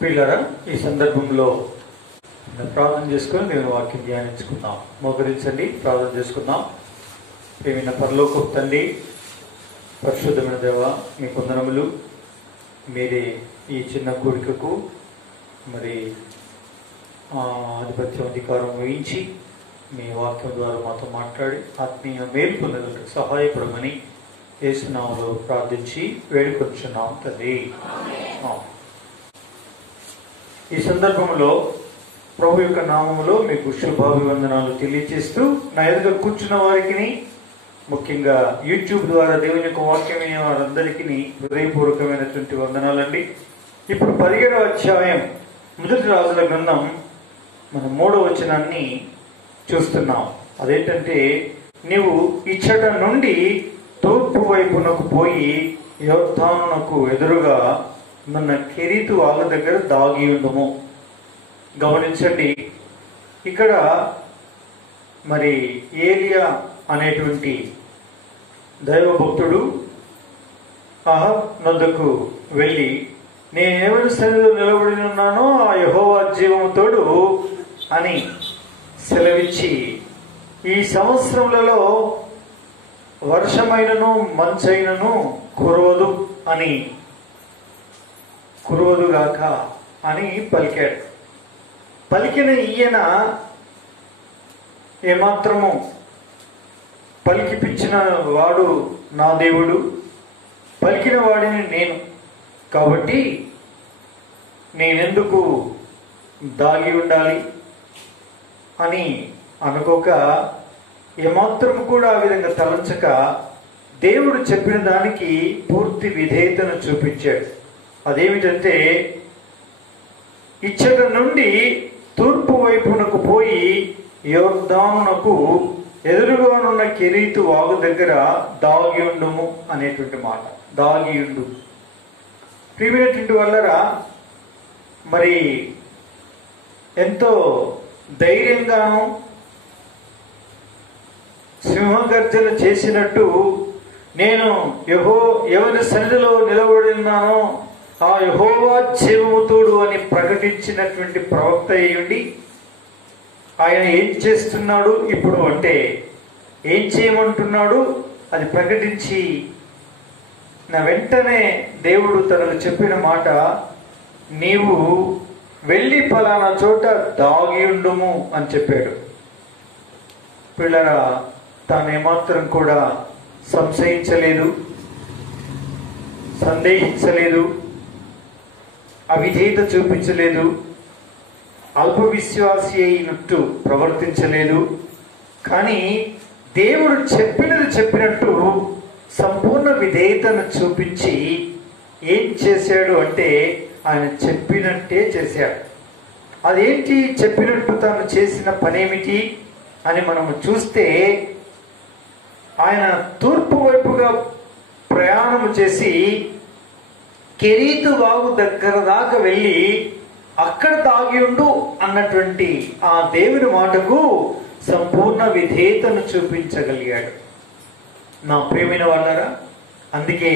పిల్లరా, ఈ సందర్భంలో ప్రార్థన చేసుకొని మేము వాక్యం ధ్యానించుకుందాం. మోకరించండి, ప్రార్థన చేసుకుందాం. ప్రేమైన పరలోకపు తండ్రి, పరిశుద్ధమైన దేవ, మీ వందనములు. మీరే ఈ చిన్న కోరికకు మరి ఆధిపత్యం అధికారం వహించి మీ వాక్యం ద్వారా మాతో మాట్లాడి ఆత్మీయ మేలు పొందగలకు సహాయపడమని యేసు నామములో ప్రార్థించి వేడుకొంచున్నాం తండ్రి. ఈ సందర్భంలో ప్రభు యొక్క నామములో మీకు శుభాభివందనాలు తెలియజేస్తూ, నా ఎదుట కూర్చున్న వారికి, ముఖ్యంగా యూట్యూబ్ ద్వారా దేవుని యొక్క వాక్యం వినే వారందరికీ హృదయపూర్వకమైనటువంటి వందనాలండి. ఇప్పుడు 17వ అధ్యాయం మొదటి రాజుల గ్రంథం మనం 3వ వచనాన్ని చూస్తున్నాం. అదేంటంటే, నీవు ఇచ్చట నుండి తూర్పు వైపునకు పోయి యోర్దానునకు ఎదురుగా మన కెరీతు వాళ్ళ దగ్గర దాగి ఉండుము. గమనించండి, ఇక్కడ మరి ఏలియా అనేటువంటి దైవభక్తుడు అహాబ్ నొద్దకు వెళ్ళి, నేను ఎవరి సన్నిధిలో నిలబడి ఉన్నానో ఆ యెహోవా జీవము తోడు అని సెలవిచ్చి, ఈ సంవత్సరములలో వర్షమైనను మంచైనను కురవదుగాక అని పలికాడు. పలికిన ఈయన ఏమాత్రము పలికిపించిన వాడు నా దేవుడు, పలికిన వాడిని నేను, కాబట్టి నేనెందుకు దాగి ఉండాలి అని అనుకోక, ఏమాత్రము కూడా ఆ విధంగా తలంచక దేవుడు చెప్పిన దానికి పూర్తి విధేయతను చూపించాడు. అదేమిటంటే, ఇచ్చట నుండి తూర్పు వైపునకు పోయి యోర్దానునకు ఎదురుగానున్న కెరీతు వాగు దగ్గర దాగి ఉండుము అనేటువంటి మాట. దాగి ఉండు. ప్రియమైనటువంటి వాళ్ళరా, మరి ఎంతో ధైర్యంగాను సింహగర్జన చేసినట్టు, నేను ఎవరి సన్నిధిలో నిలబడి ఉన్నానో ఆ యెహోవా జీవముతోడు అని ప్రకటించినటువంటి ప్రవక్త అయ్యుండి, ఆయన ఏం చేస్తున్నాడు ఇప్పుడు అంటే, ఏం చేయమంటున్నాడు అది ప్రకటించి నా వెంటనే దేవుడు తనకు చెప్పిన మాట, నీవు వెళ్ళి ఫలానా చోట దాగి ఉండుము అని చెప్పాడు. పిల్లరా, తానేమాత్రం కూడా సంశయించలేదు, సందేహించలేదు, అవిధేయత చూపించలేదు, అల్ప విశ్వాసి అయినట్టు ప్రవర్తించలేదు. కానీ దేవుడు చెప్పినట్టు సంపూర్ణ విధేయతను చూపించి ఏం చేశాడు అంటే, ఆయన చెప్పినట్టే చేశాడు. అదేంటి చెప్పినట్టు తాను చేసిన పనేమిటి అని మనము చూస్తే, ఆయన తూర్పు వైపుగా ప్రయాణం చేసి కెరీతు వాగు దగ్గర దాకా వెళ్ళి అక్కడ దాగి ఉండు అన్నటువంటి ఆ దేవుని మాటకు సంపూర్ణ విధేయతను చూపించగలిగాడు. నా ప్రియమైన వాళ్ళారా, అందుకే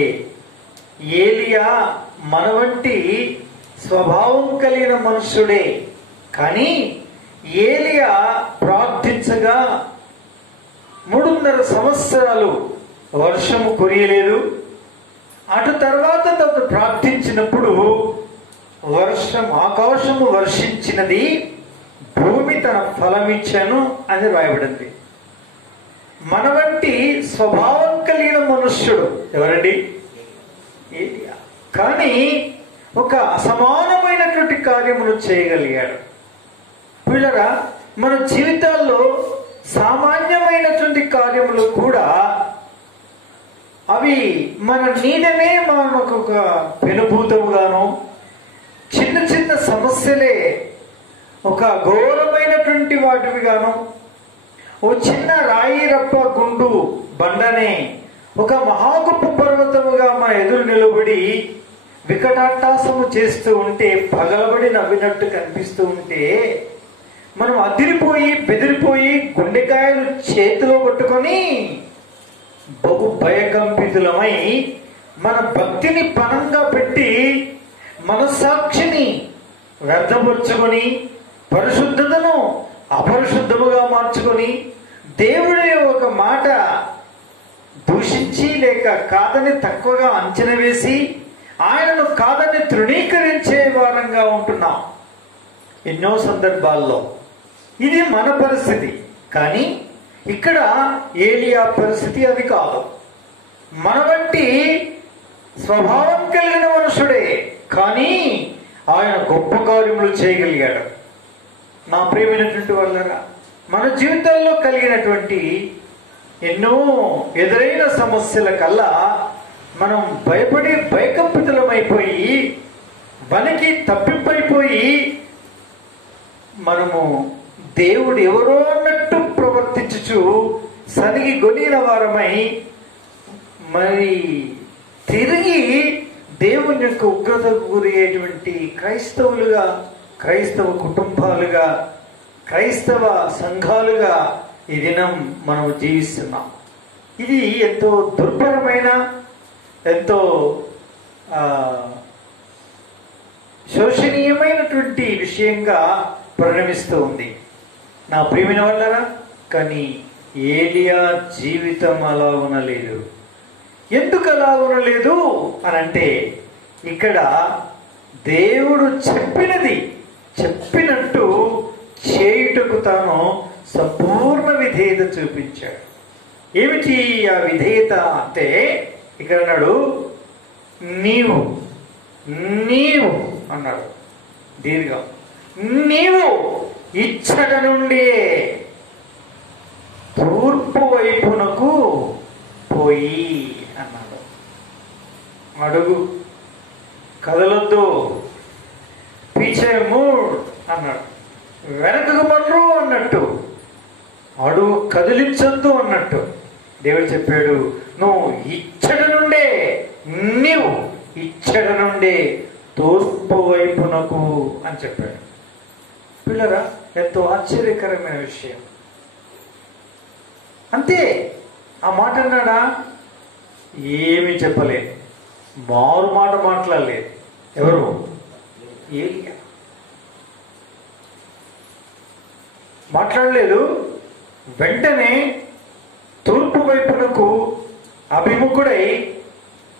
ఏలియా మన వంటి స్వభావం కలిగిన మనుష్యుడే. కానీ ఏలియా ప్రార్థించగా 3.5 సంవత్సరాలు వర్షము కురియలేదు. అటు తర్వాత తను ప్రార్థించినప్పుడు ఆకాశము వర్షించినది, భూమి తన ఫలమిచ్చాను అని రాయబడింది. మన వంటి స్వభావం కలిగిన మనుష్యుడు ఎవరండి? ఏలియా. కానీ ఒక అసమానమైనటువంటి కార్యమును చేయగలిగాడు. పిల్లరా, మన జీవితాల్లో సామాన్యమైనటువంటి కార్యములు కూడా అవి మన నీడనే మనకు ఒక పెనుభూతముగాను, చిన్న చిన్న సమస్యలే ఒక ఘోరమైనటువంటి వాటివిగాను, ఓ చిన్న రాయి రప్ప గుండు బండనే ఒక మహాగొప్ప పర్వతముగా మన ఎదురు నిలబడి వికటాట్టాసము చేస్తూ ఉంటే, పగలబడి నవ్వినట్టు కనిపిస్తూ ఉంటే, మనం అదిరిపోయి బెదిరిపోయి గుండెకాయలు చేతిలో పట్టుకొని బహు భయకంపితులమై మన భక్తిని పణంగా పెట్టి మనస్సాక్షిని వ్యర్థపరుచుకొని పరిశుద్ధతను అపరిశుద్ధముగా మార్చుకొని దేవుడి ఒక మాట దూషించి లేక కాదని తక్కువగా అంచనా వేసి ఆయనను కాదని తృణీకరించే వారంగా ఉంటున్నాం ఎన్నో సందర్భాల్లో. ఇది మన పరిస్థితి. కానీ ఇక్కడ ఏలియా పరిస్థితి అది కాదు. మన వంటి స్వభావం కలిగిన మనుషుడే, కానీ ఆయన గొప్ప కార్యములు చేయగలిగాడు. నా ప్రియమైనటువంటి వాళ్ళరా, మన జీవితాల్లో కలిగినటువంటి ఎన్నో ఎదురైన సమస్యల కల్లా మనం భయపడి భయకంపితులమైపోయి వనికి తప్పిపోయి మనము దేవుడు ఎవరో అన్నట్టు ప్రవర్తించుచు సనిగి గొనిన వారమై మరి తిరిగి దేవుని యొక్క ఉగ్రతకు గురయ్యేటువంటి క్రైస్తవులుగా, క్రైస్తవ కుటుంబాలుగా, క్రైస్తవ సంఘాలుగా ఈ దినం మనం జీవిస్తున్నాం. ఇది ఎంతో దుర్భరమైన, ఎంతో శోషనీయమైనటువంటి విషయంగా పరిణమిస్తూ ఉంది నా ప్రియమైన వాళ్ళరా. కానీ ఏలియా జీవితం అలా ఉండలేదు. ఎందుకు అలా ఉండలేదు అని అంటే, ఇక్కడ దేవుడు చెప్పినట్టు చేయుటకు తాను సంపూర్ణ విధేయత చూపించాడు. ఏమిటి ఆ విధేయత అంటే, ఇక్కడ అన్నాడు నీవు అన్నాడు దీర్ఘం, నీవు ఇచ్చట నుండి తూర్పు వైపునకు పోయి అన్నాడు. అడుగు, కదలొద్దు, పీచే మూడ్ అన్నాడు. వెనకకు మర్రు అన్నట్టు, అడుగు కదిలించొద్దు అన్నట్టు దేవుడు చెప్పాడు. నువ్వు ఇచ్చట నుండే తూర్పు వైపునకు అని చెప్పాడు. పిల్లరా, ఎంతో ఆశ్చర్యకరమైన విషయం. అంతే, ఆ మాట అన్నాడా? ఏమి చెప్పలేదు, మారు మాట మాట్లాడలేదు. ఎవరు? ఏలియా మాట్లాడలేదు. వెంటనే తూర్పు వైపునకు అభిముఖుడై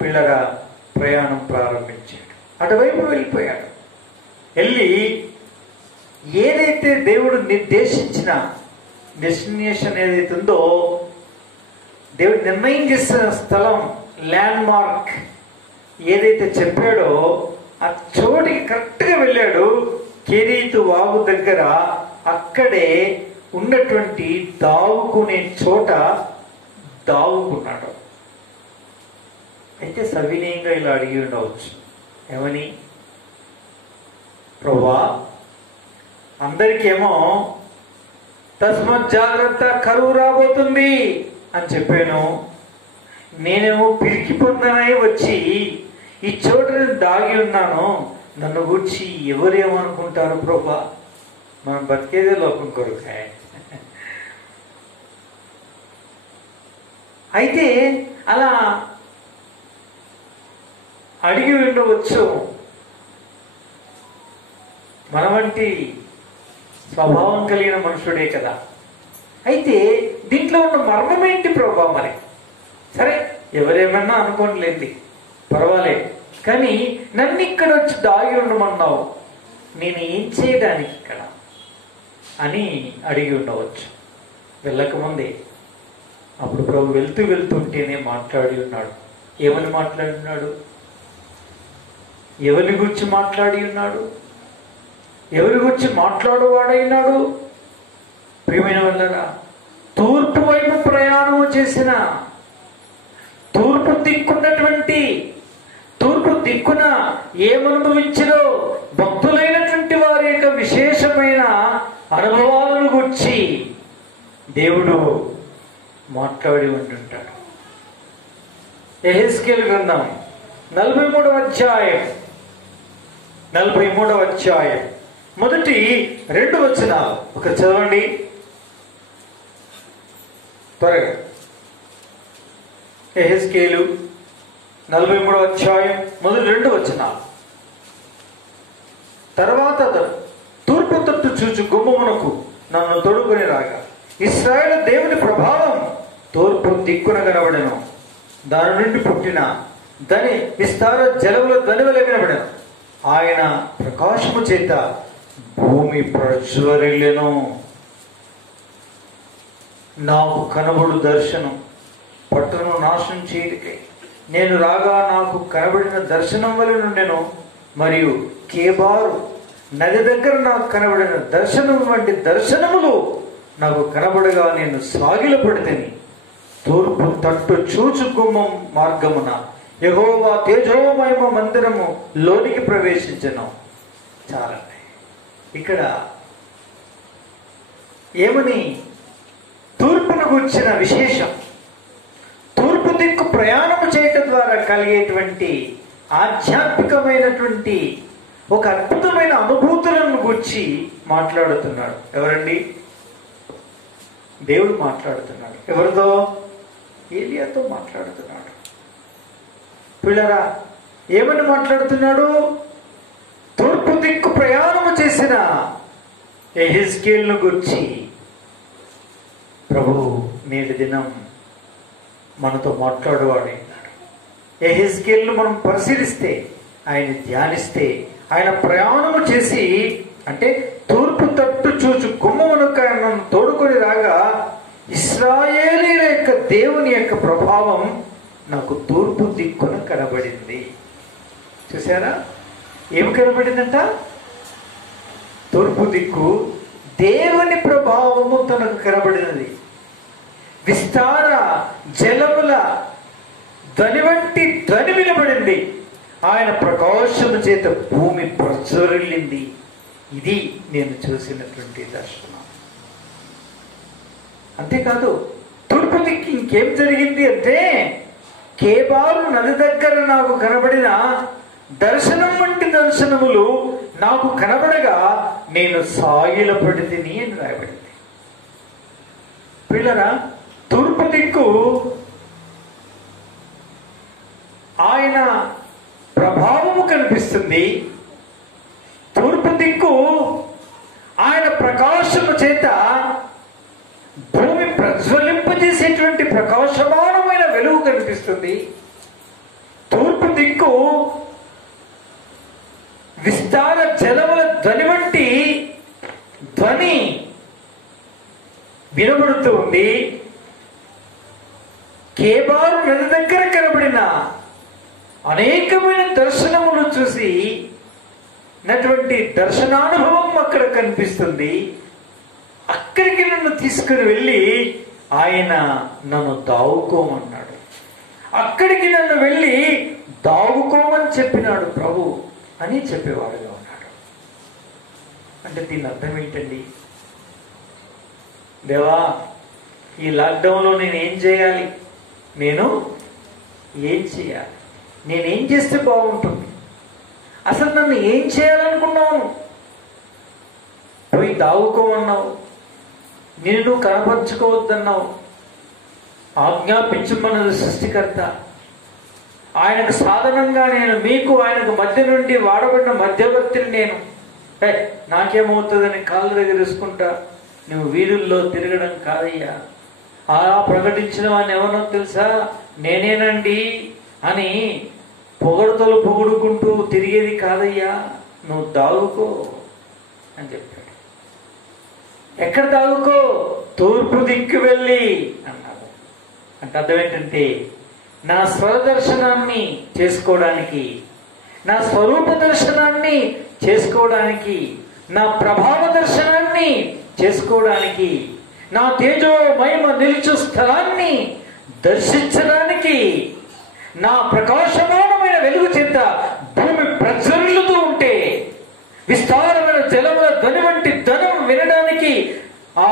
పిల్లరా ప్రయాణం ప్రారంభించాడు. అటువైపు వెళ్ళిపోయాడు. వెళ్ళి ఏదైతే దేవుడు నిర్దేశించిన డెస్టినేషన్ ఏదైతే ఉందో, దేవుడు నిర్ణయం చేసిన స్థలం, ల్యాండ్ మార్క్ ఏదైతే చెప్పాడో ఆ చోటికి కరెక్ట్గా వెళ్ళాడు. కెరీతు వాగు దగ్గర అక్కడే ఉన్నటువంటి దావుకునే చోట దావుకున్నాడు. అయితే సవినయంగా ఇలా అడిగి ఉండవచ్చు, ఏమని? ప్రభువా, అందరికేమో తస్మత్ జాగ్రత్త, కరువు రాబోతుంది అని చెప్పాను. నేనేమో పిరికి పొందనై వచ్చి ఈ చోట దాగి ఉన్నాను. నన్ను గురించి ఎవరేమనుకుంటారు ప్రభువా? మనం బతికేదే లోకం కొరకే. అయితే అలా అడిగి ఉండవచ్చు. మన వంటి స్వభావం కలిగిన మనుషుడే కదా. అయితే దీంట్లో ఉన్న మర్మం ఏంటి ప్రభా? మరి సరే, ఎవరేమన్నా అనుకోండిలేండి, పర్వాలేదు. కానీ నన్ను ఇక్కడ వచ్చి దాగి ఉండమన్నావు, నేను ఏం చేయడానికి ఇక్కడ అని అడిగి ఉండవచ్చు వెళ్ళకముందే. అప్పుడు ప్రభు వెళ్తుంటేనే మాట్లాడి ఉన్నాడు. ఏమని మాట్లాడినాడు? ఎవరి గురించి మాట్లాడి ఉన్నాడు? ఎవరి గురించి మాట్లాడువాడైనాడు? ప్రియమైన వాళ్ళరా, తూర్పు వైపు ప్రయాణం చేసిన, తూర్పు దిక్కున ఏమనుభవించినో భక్తులైనటువంటి వారి యొక్క విశేషమైన అనుభవాలను గురించి దేవుడు మాట్లాడి ఉంటుంటాడు. యెహెజ్కేలు గ్రంథం 43వ అధ్యాయం మొదటి 2 వచనాలు ఒక చదవండి త్వరగా. యెహెజ్కేలు 43వ అధ్యాయం మొదటి 2 వచనాలు. తర్వాత తూర్పు తట్టు చూచు గుమ్మమునకు నన్ను తోడుకొని రాగా ఇశ్రాయేలు దేవుని ప్రభావం తూర్పు దిక్కున కనబడెను. దాని నుండి పుట్టిన దని విస్తార జలముల ధ్వనివలె వినబడెను. ఆయన ప్రకాశము చేత భూమి ప్రజ్వరిల్లెను. నాకు కనబడు దర్శనం పట్టణం నాశనం చేయటికై నేను రాగా నాకు కనబడిన దర్శనం వలె నుండెను. మరియు కేబారు నది దగ్గర నాకు కనబడిన దర్శనం వంటి దర్శనములు నాకు కనబడగా నేను సాగిలపడితిని. తూర్పు తట్టు చూచు గుమ్మం మార్గమున యెహోవా తేజోమహిమ మందిరము లోనికి ప్రవేశించెను. చాలండి. ఇక్కడ ఏమని తూర్పును గుర్చిన విశేషం, తూర్పు దిక్కు ప్రయాణము చేయటం ద్వారా కలిగేటువంటి ఆధ్యాత్మికమైనటువంటి ఒక అద్భుతమైన అనుభూతులను గురించి మాట్లాడుతున్నాడు. ఎవరండి? దేవుడు మాట్లాడుతున్నాడు. ఎవరితో? ఏలియాతో మాట్లాడుతున్నాడు. పిల్లరా, ఏమని మాట్లాడుతున్నాడు? తూర్పు దిక్కు ప్రయాణము చేసిన యెహెజ్కేలును గురించి ప్రభు నేటి దినం మనతో మాట్లాడువాడు. యెహెజ్కేలును మనం పరిశీలిస్తే, ఆయన ధ్యానిస్తే, ఆయన ప్రయాణము చేసి, అంటే తూర్పు తట్టు చూచు గుమ్మమునకు ఆయన తోడుకొని రాగా ఇశ్రాయేలీయుల యొక్క దేవుని యొక్క ప్రభావం నాకు తూర్పు దిక్కున కనబడింది. చూసారా? ఏమి కనబడిందంట? తూర్పు దిక్కు దేవుని ప్రభావము తనకు కనబడినది. విస్తార జలముల ధ్వని వంటి ధ్వని వినబడింది. ఆయన ప్రకాశము చేత భూమి ప్రజ్వరిల్లింది. ఇది నేను చూసినటువంటి దర్శనం. అంతేకాదు, తూర్పు దిక్కు ఇంకేం జరిగింది అంటే, కేబారు నది దగ్గర నాకు కనబడిన దర్శనం వంటి దర్శనములు నాకు కనబడగా నేను సాగిలపడితిని అని రాయబడింది. పిల్లరా, తూర్పు దిక్కు ఆయన ప్రభావము కనిపిస్తుంది. తూర్పు దిక్కు ఆయన ప్రకాశము చేత భూమి ప్రజ్వలింపజేసేటువంటి ప్రకాశమానమైన వెలుగు కనిపిస్తుంది. తూర్పు దిక్కు విస్తార జలముల ధ్వని వంటి ధ్వని వినబడుతూ ఉంది. కేబారు నది దగ్గర కనబడిన అనేకమైన దర్శనములు చూసి నటువంటి దర్శనానుభవం అక్కడ కనిపిస్తుంది. అక్కడికి నన్ను తీసుకుని వెళ్ళి ఆయన నన్ను దావుకోమన్నాడు. అక్కడికి నన్ను వెళ్ళి దావుకోమని చెప్పినాడు ప్రభు అని చెప్పేవాడుగా ఉన్నాడు. అంటే దీని అర్థం ఏంటండి? దేవా, ఈ లాక్డౌన్లో నేను ఏం చేయాలి? నేను ఏం చేయాలి? నేనేం చేస్తే బాగుంటుంది? అసలు నన్ను ఏం చేయాలనుకున్నావు? పోయి దావుకోమన్నావు, నేను కనపరుచుకోవద్దన్నావు. ఆజ్ఞాపించమన్నది సృష్టికర్త. ఆయనకు సాధనంగా నేను మీకు ఆయనకు మధ్య నుండి వాడబడిన మధ్యవర్తిని నేను. నాకేమవుతుందని కాళ్ళ దగ్గర వేసుకుంటా నువ్వు వీధుల్లో తిరగడం కాదయ్యా. అలా ప్రకటించిన వాడిని ఎవరో తెలుసా? నేనేనండి అని పొగడుతలు పొగుడుకుంటూ తిరిగేది కాదయ్యా, నువ్వు దాగుకో అని చెప్పాడు. ఎక్కడ దాగుకో? తూర్పు దిక్కు వెళ్ళి అన్నాడు. అంటే అర్థం ఏంటంటే, నా స్వరదర్శనాన్ని చేసుకోవడానికి, నా స్వరూప దర్శనాన్ని చేసుకోవడానికి, నా ప్రభావ దర్శనాన్ని చేసుకోవడానికి, నా తేజో మహిమ నిలుచు స్థలాన్ని దర్శించడానికి, నా ప్రకాశమానమైన వెలుగు చేత భూమి ప్రజ్వరిల్లుతూ ఉంటే, విస్తారమైన జలముల ధ్వని వంటి ధనం వినడానికి, ఆ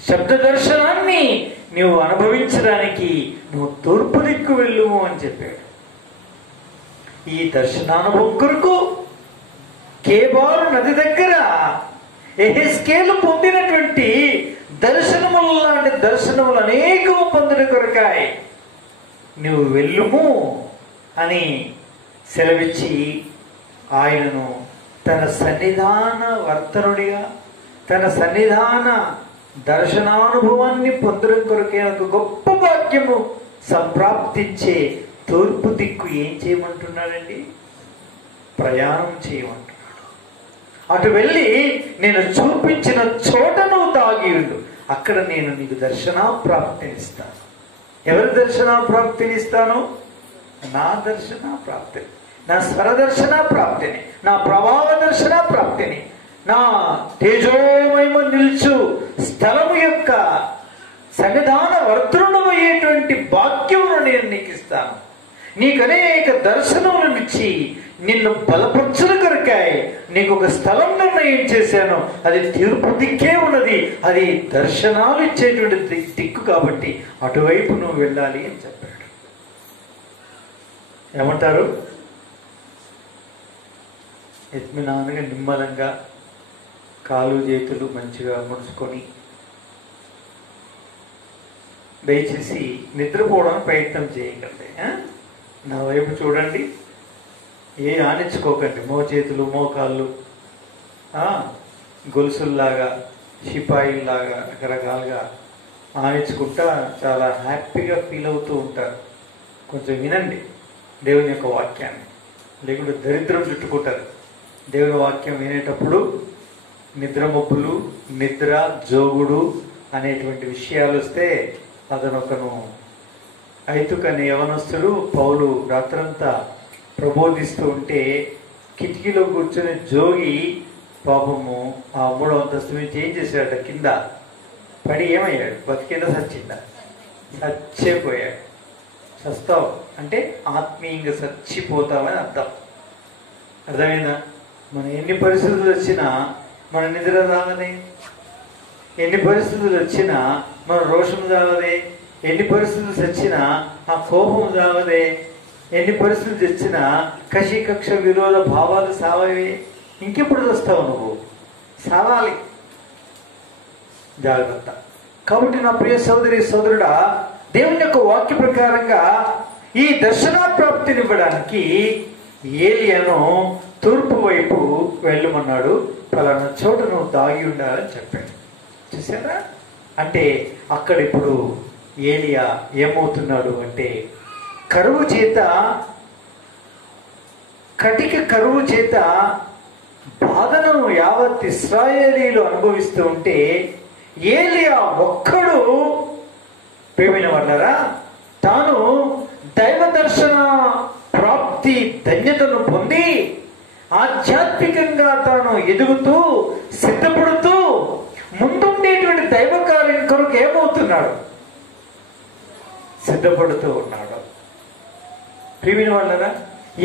శబ్ద దర్శనాన్ని నువ్వు అనుభవించడానికి నువ్వు తూర్పు దిక్కు వెళ్ళుము అని చెప్పాడు. ఈ దర్శనానుభవం కొరకు కేబారు నది దగ్గర యెహెజ్కేలు పొందినటువంటి దర్శనములు లాంటి దర్శనములు అనేకము పొందిన కొరకాయి నువ్వు వెళ్ళుము అని సెలవిచ్చి ఆయనను తన సన్నిధాన వర్తనుడిగా, తన సన్నిధాన దర్శనానుభవాన్ని పొందడం కొరకే ఒక గొప్ప భాగ్యము సంప్రాప్తించే తూర్పు దిక్కు ఏం చేయమంటున్నాడండి? ప్రయాణం చేయమంటున్నాడు. అటు వెళ్ళి నేను చూపించిన చోట నువ్వు తాగి ఉండు, అక్కడ నేను నీకు దర్శనాప్రాప్తినిస్తాను. ఎవరి దర్శనాప్రాప్తినిస్తాను? నా దర్శనాప్రాప్తిని, నా స్వరదర్శన ప్రాప్తిని, నా ప్రభావ దర్శన ప్రాప్తిని, నా తేజోమహిమ నిల్చు స్థలము యొక్క సన్నిధాన వర్తృణం అయ్యేటువంటి భాగ్యమును నేను నీకు ఇస్తాను. నీకు అనేక దర్శనములను ఇచ్చి నిన్ను బలపరచుల కొరకాయ నీకు ఒక స్థలం నిర్ణయం చేశాను. అది తీర్పు దిక్కే ఉన్నది, అది దర్శనాలు ఇచ్చేటువంటి దిక్కు కాబట్టి అటువైపు నువ్వు వెళ్ళాలి అని చెప్పాడు. ఏమంటారు? ఎత్మినానుగా నిమ్మలంగా కాలు చేతులు మంచిగా ముడుచుకొని దయచేసి నిద్రపోవడానికి ప్రయత్నం చేయకండి. నా వైపు చూడండి, ఏ ఆనించుకోకండి. చేతులు మోకాళ్ళు గొలుసుల్లాగా షిపాయిల్లాగా రకరకాలుగా ఆనించుకుంటా చాలా హ్యాపీగా ఫీల్ అవుతూ ఉంటారు. కొంచెం వినండి దేవుని యొక్క వాక్యాన్ని, లేకుంటే దరిద్రం చుట్టుకుంటారు. దేవుని వాక్యం వినేటప్పుడు నిద్రమబ్బులు, నిద్ర, జోగుడు అనేటువంటి విషయాలు వస్తే అతనొకను ఐతుకని యవనస్తుడు పౌలు రాత్రంతా ప్రబోధిస్తూ ఉంటే కిటికీలో కూర్చొని జోగి పాపము ఆ 3వ అంతస్తు నుంచి ఏం చేశాడు? కింద పడి ఏమయ్యాడు? బతికింద చచ్చిందా? చచ్చిపోయాడు. చస్తావు అంటే ఆత్మీయంగా చచ్చిపోతామని అర్థం. అర్థమైందా? మన ఎన్ని పరిస్థితులు వచ్చినా మన నిద్ర తాగదే, ఎన్ని పరిస్థితులు వచ్చినా మన రోషం తాగదే, ఎన్ని పరిస్థితులు వచ్చినా ఆ కోపం తాగదే, ఎన్ని పరిస్థితులు తెచ్చినా కషి కక్ష విరోధ భావాలు సావే. ఇంకెప్పుడు వస్తావు నువ్వు? సావాలి. జాగ్రత్త. కాబట్టి నా ప్రియ సోదరి సోదరుడా, దేవుని యొక్క వాక్య ప్రకారంగా ఈ దర్శనాప్రాప్తినివ్వడానికి ఏలియాను తూర్పు వైపు వెళ్ళమన్నాడు. పలానా చోట నువ్వు దాగి ఉండాలని చెప్పాడు. చూసారా? అంటే అక్కడ ఇప్పుడు ఏలియా ఏమవుతున్నాడు అంటే కరువు చేత, కటిక కరువు చేత బాధను యావత్ ఇశ్రాయేలీలు అనుభవిస్తూ ఉంటే ఏలియా ఒక్కడు ప్రేమైన వాళ్ళారా తాను దైవ దర్శన ప్రాప్తి ధన్యతను పొంది ఆధ్యాత్మికంగా తాను ఎదుగుతూ సిద్ధపడుతూ ముందుండేటువంటి దైవ కార్యం కొరకు ఏమవుతున్నాడు? సిద్ధపడుతూ ఉన్నాడు. ప్రియమైన వాళ్ళరా,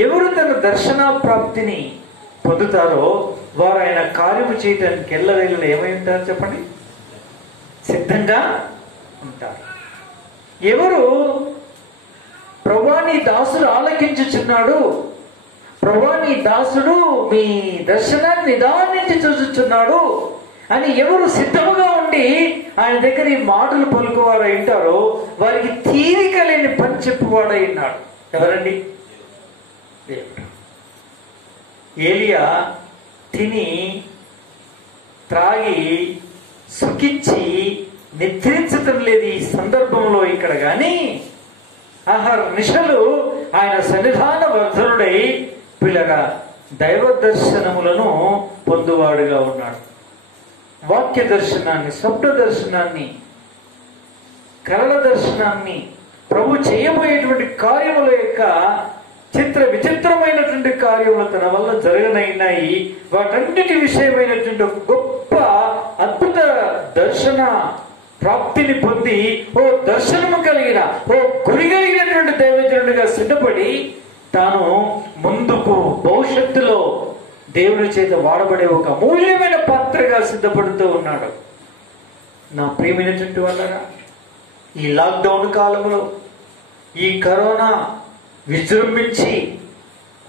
ఎవరు తన దర్శన ప్రాప్తిని పొందుతారో వారు ఆయన కార్యము చేయడానికి ఎల్లవేళలా ఏమై ఉంటారు చెప్పండి? సిద్ధంగా ఉంటారు. ఎవరు ప్రభువా నీ దాసుడు ఆలకించుచున్నాడు, ప్రభువా నీ దాసుడు మీ దర్శనాన్ని నిదానించి చూచుచున్నాడు అని ఎవరు సిద్ధముగా ఉండి ఆయన దగ్గర ఈ మాటలు పలుకువారై ఉంటారో వారికి తీరిక లేని పని చెప్పువాడై ఉన్నాడు. ఎవరండి? దేవుడు. ఏలియా తిని త్రాగి సుఖించి నిద్రించటం లేదు ఈ సందర్భంలో ఇక్కడ. కానీ ఆహార నిశలు ఆయన సన్నిధాన వర్ధనుడై పిల్లగా దైవ దర్శనములను పొందువాడుగా ఉన్నాడు. వాక్య దర్శనాన్ని, శబ్ద దర్శనాన్ని, కళల దర్శనాన్ని, ప్రభు చేయబోయేటువంటి కార్యముల యొక్క చిత్ర విచిత్రమైనటువంటి కార్యములు తన వల్ల జరగనైనాయి. వాటన్నిటి విషయమైనటువంటి ఒక గొప్ప అద్భుత దర్శన ప్రాప్తిని పొంది ఓ దర్శనము కలిగిన, ఓ గురి కలిగినటువంటి దైవజనుడిగా సిద్ధపడి తాను ముందుకు భవిష్యత్తులో దేవుని చేత వాడబడే ఒక అమూల్యమైన పాత్రగా సిద్ధపడుతూ ఉన్నాడు. నా ప్రియమైనటువంటి వాళ్ళరా, ఈ లాక్డౌన్ కాలంలో, ఈ కరోనా విజృంభించి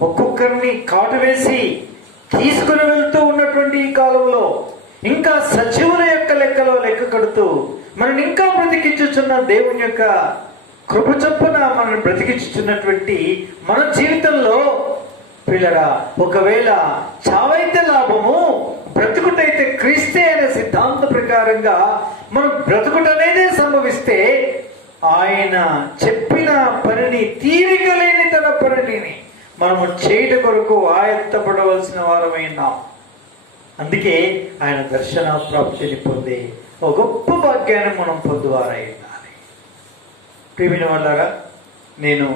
ఒక్కొక్కరిని కాటు వేసి తీసుకుని వెళ్తూ ఉన్నటువంటి ఈ కాలంలో ఇంకా సజీవుల యొక్క లెక్కలో లెక్క కడుతూ మనల్ని ఇంకా బ్రతికించుచున్న దేవుని యొక్క కృప చొప్పున మనల్ని బ్రతికించుచున్నటువంటి మన జీవితంలో పిల్లరా, ఒకవేళ చావైతే లాభము, బ్రతుకుటైతే క్రీస్తే అనే సిద్ధాంత ప్రకారంగా మనం బ్రతుకుటనేదే సంభవిస్తే, ఆయన చెప్పిన పనిని, తీరిక లేని తన పనిని మనము చేయట కొరకు ఆయత్తపడవలసిన వారమైనాం. అందుకే ఆయన దర్శన ప్రాప్తిని పొందే ఒక గొప్ప భాగ్యాన్ని మనం పొందువారై ఉండాలి. ప్రియమైన వాళ్ళారా, నేను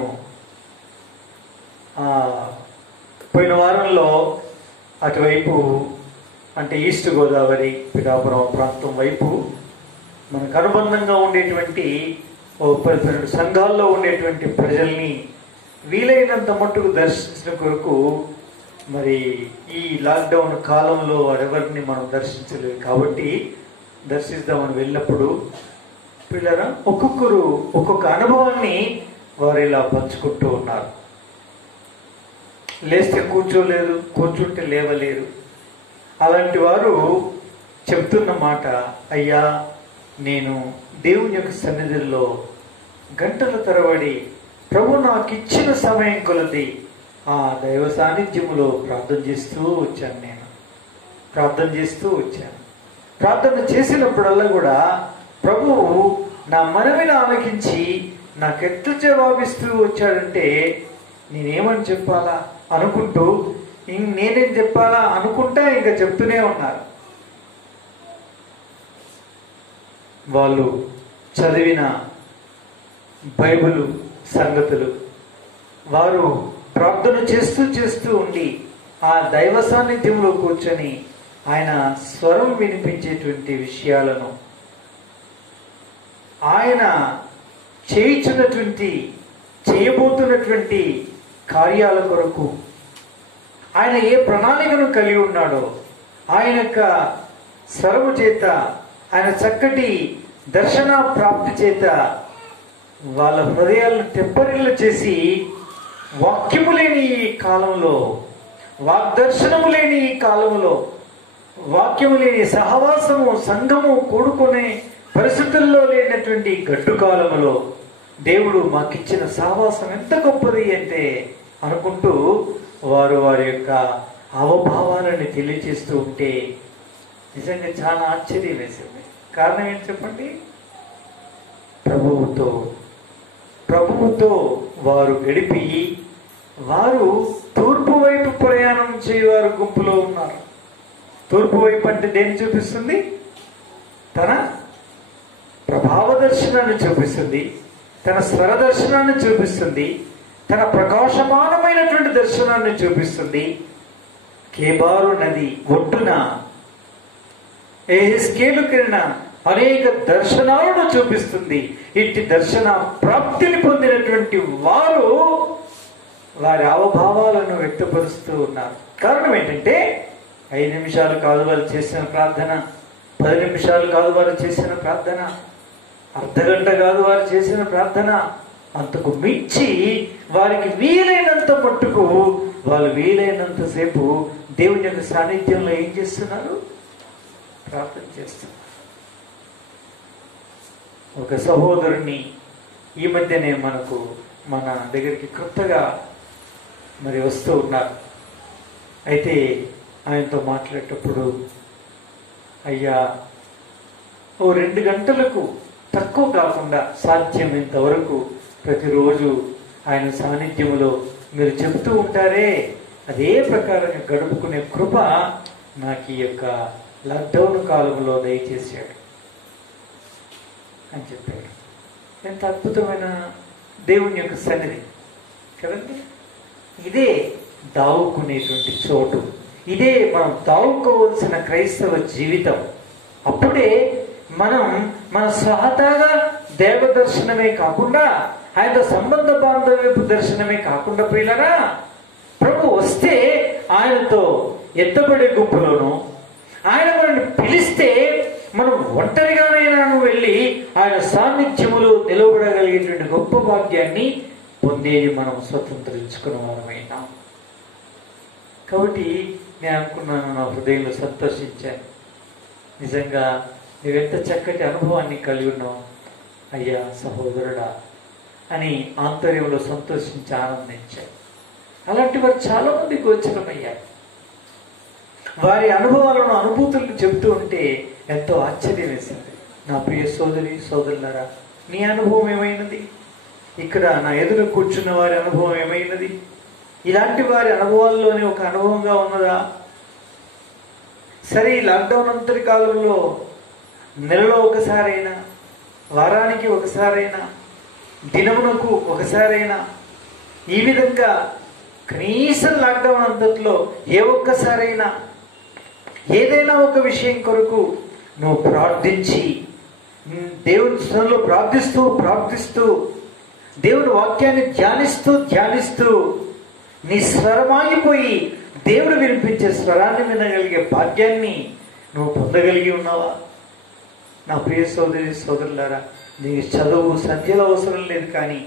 పోయిన వారంలో అటువైపు, అంటే ఈస్ట్ గోదావరి పిఠాపురం ప్రాంతం వైపు మనకు అనుబంధంగా ఉండేటువంటి 12 సంఘాల్లో ఉండేటువంటి ప్రజల్ని వీలైనంత మట్టుకు దర్శించిన కొరకు, మరి ఈ లాక్డౌన్ కాలంలో వారెవరిని మనం దర్శించలేదు కాబట్టి దర్శిద్దామని వెళ్ళినప్పుడు పిల్లరా, ఒక్కొక్కరు ఒక్కొక్క అనుభవాన్ని వారు ఇలా పంచుకుంటూ ఉన్నారు. లేస్తే కూర్చోలేరు, కూర్చుంటే లేవలేరు. అలాంటి వారు చెప్తున్న మాట, అయ్యా నేను దేవుని యొక్క సన్నిధిలో గంటల తరబడి ప్రభు నాకు ఇచ్చిన సమయం కొలది ఆ దైవ సాన్నిధ్యములో ప్రార్థన చేస్తూ వచ్చాను. నేను ప్రార్థన చేస్తూ వచ్చాను. ప్రార్థన చేసినప్పుడల్లా కూడా ప్రభువు నా మనవిని ఆలకించి నాకెట్లు జవాబిస్తూ వచ్చాడంటే, నేనేమని చెప్పాలా అనుకుంటూ, నేనేం చెప్పాలా అనుకుంటా ఇంకా చెప్తూనే ఉన్నారు. వాళ్ళు చదివిన బైబిలు సంగతులు, వారు ప్రార్థన చేస్తూ చేస్తూ ఉండి ఆ దైవ సాన్నిధ్యంలో కూర్చొని ఆయన స్వరం వినిపించేటువంటి విషయాలను, ఆయన చేయబోతున్నటువంటి కార్యాల కొరకు ఆయన ఏ ప్రణాళికను కలిగి ఉన్నాడో, ఆయన యొక్క స్వరము చేత, ఆయన చక్కటి దర్శన ప్రాప్తి చేత వాళ్ళ హృదయాలను తెప్పరిల్లు చేసి, వాక్యము లేని ఈ కాలంలో, వాగ్దర్శనము లేని ఈ కాలంలో, వాక్యము లేని సహవాసము, సంఘము కూడుకునే పరిస్థితుల్లో లేనటువంటి గడ్డు కాలములో దేవుడు మాకిచ్చిన సహవాసం ఎంత గొప్పది అంటే అనుకుంటూ వారు వారి యొక్క హావభావాలను తెలియజేస్తూ ఉంటే నిజంగా చాలా ఆశ్చర్యం వేసింది. కారణం ఏంటి చెప్పండి? ప్రభువుతో వారు గడిపి, వారు తూర్పు వైపు ప్రయాణం చేయవారు గుంపులో ఉన్నారు. తూర్పు వైపు అంటే దేన్ని చూపిస్తుంది? తన ప్రభావ దర్శనాన్ని చూపిస్తుంది, తన స్వర దర్శనాన్ని చూపిస్తుంది, తన ప్రకాశమానమైనటువంటి దర్శనాన్ని చూపిస్తుంది. కేబారు నది ఒడ్డున ఎహెజ్కేలు కిరణ అనేక దర్శనాలను చూపిస్తుంది. ఇట్టి దర్శన ప్రాప్తిని పొందినటువంటి వారు వారి హావభావాలను వ్యక్తపరుస్తూ ఉన్నారు. కారణం ఏంటంటే 5 నిమిషాలు కాదు వారు చేసిన ప్రార్థన, 10 నిమిషాలు కాదు వారు చేసిన ప్రార్థన, అర్ధగంట కాదు వారు చేసిన ప్రార్థన, అంతకు మించి వారికి వీలైనంత మట్టుకు వాళ్ళు వీలైనంతసేపు దేవుని యొక్క సాన్నిధ్యంలో ఏం చేస్తున్నారు? ప్రార్థన చేస్తున్నారు. ఒక సహోదరుని ఈ మధ్యనే మన దగ్గరికి కొత్తగా మరి వస్తూ ఉన్నారు. అయితే ఆయనతో మాట్లాడేటప్పుడు, అయ్యా 2 గంటలకు తక్కువ కాకుండా సాధ్యమైనంత వరకు ప్రతిరోజు ఆయన సాన్నిధ్యములో మీరు చెబుతూ ఉంటారే, అదే ప్రకారంగా గడుపుకునే కృప నాకు ఈ యొక్క లాక్డౌన్ కాలంలో దయచేశాడు అని చెప్పాడు. ఎంత అద్భుతమైన దేవుని యొక్క సన్నిధి కదండి! ఇదే దావుకునేటువంటి చోటు, ఇదే మనం దావుకోవాల్సిన క్రైస్తవ జీవితం. అప్పుడే మనం మన స్వహతాగా దేవ దర్శనమే కాకుండా, ఆయనతో సంబంధ బాంధవ్యపు దర్శనమే కాకుండా పోయినారా, ప్రభు వస్తే ఆయనతో ఎత్తబడే గుంపులోను, ఆయన మనల్ని పిలిస్తే మనం ఒంటరిగానైనా వెళ్ళి ఆయన సాన్నిధ్యములో నిలబడగలిగేటువంటి గొప్ప భాగ్యాన్ని పొందేది మనం స్వతంత్రించుకున్న వారమైనాం. కాబట్టి నేను అనుకున్నాను, నా హృదయంలో సంతోషించాను. నిజంగా నువ్వెంత చక్కటి అనుభవాన్ని కలిగి ఉన్నావు అయ్యా సహోదరుడా అని ఆంతర్యంలో సంతోషించి ఆనందించాను. అలాంటి వారు చాలా మంది గోచరమయ్యారు. వారి అనుభవాలను అనుభూతులను చెబుతూ ఉంటే ఎంతో ఆశ్చర్యం వేసింది. నా ప్రియ సోదరి సోదరులారా, నీ అనుభవం ఏమైనది? ఇక్కడ నా ఎదురు కూర్చున్న వారి అనుభవం ఏమైనది? ఇలాంటి వారి అనుభవాల్లోనే ఒక అనుభవంగా ఉన్నదా? సరే, ఈ లాక్డౌన్ అంతటి కాలంలో నెలలో ఒకసారైనా, వారానికి ఒకసారైనా, దినమునకు ఒకసారైనా, ఈ విధంగా కనీసం లాక్డౌన్ అంతట్లో ఏ ఒక్కసారైనా ఏదైనా ఒక విషయం కొరకు నువ్వు ప్రార్థించి, దేవుని స్థలంలో ప్రార్థిస్తూ దేవుని వాక్యాన్ని ధ్యానిస్తూ నీ స్వరమాగిపోయి దేవుడు వినిపించే స్వరాన్ని వినగలిగే భాగ్యాన్ని నువ్వు పొందగలిగి ఉన్నావా? నా ప్రియ సోదరి సోదరులారా, నీకు చదువు సంధ్యల అవసరం లేదు, కానీ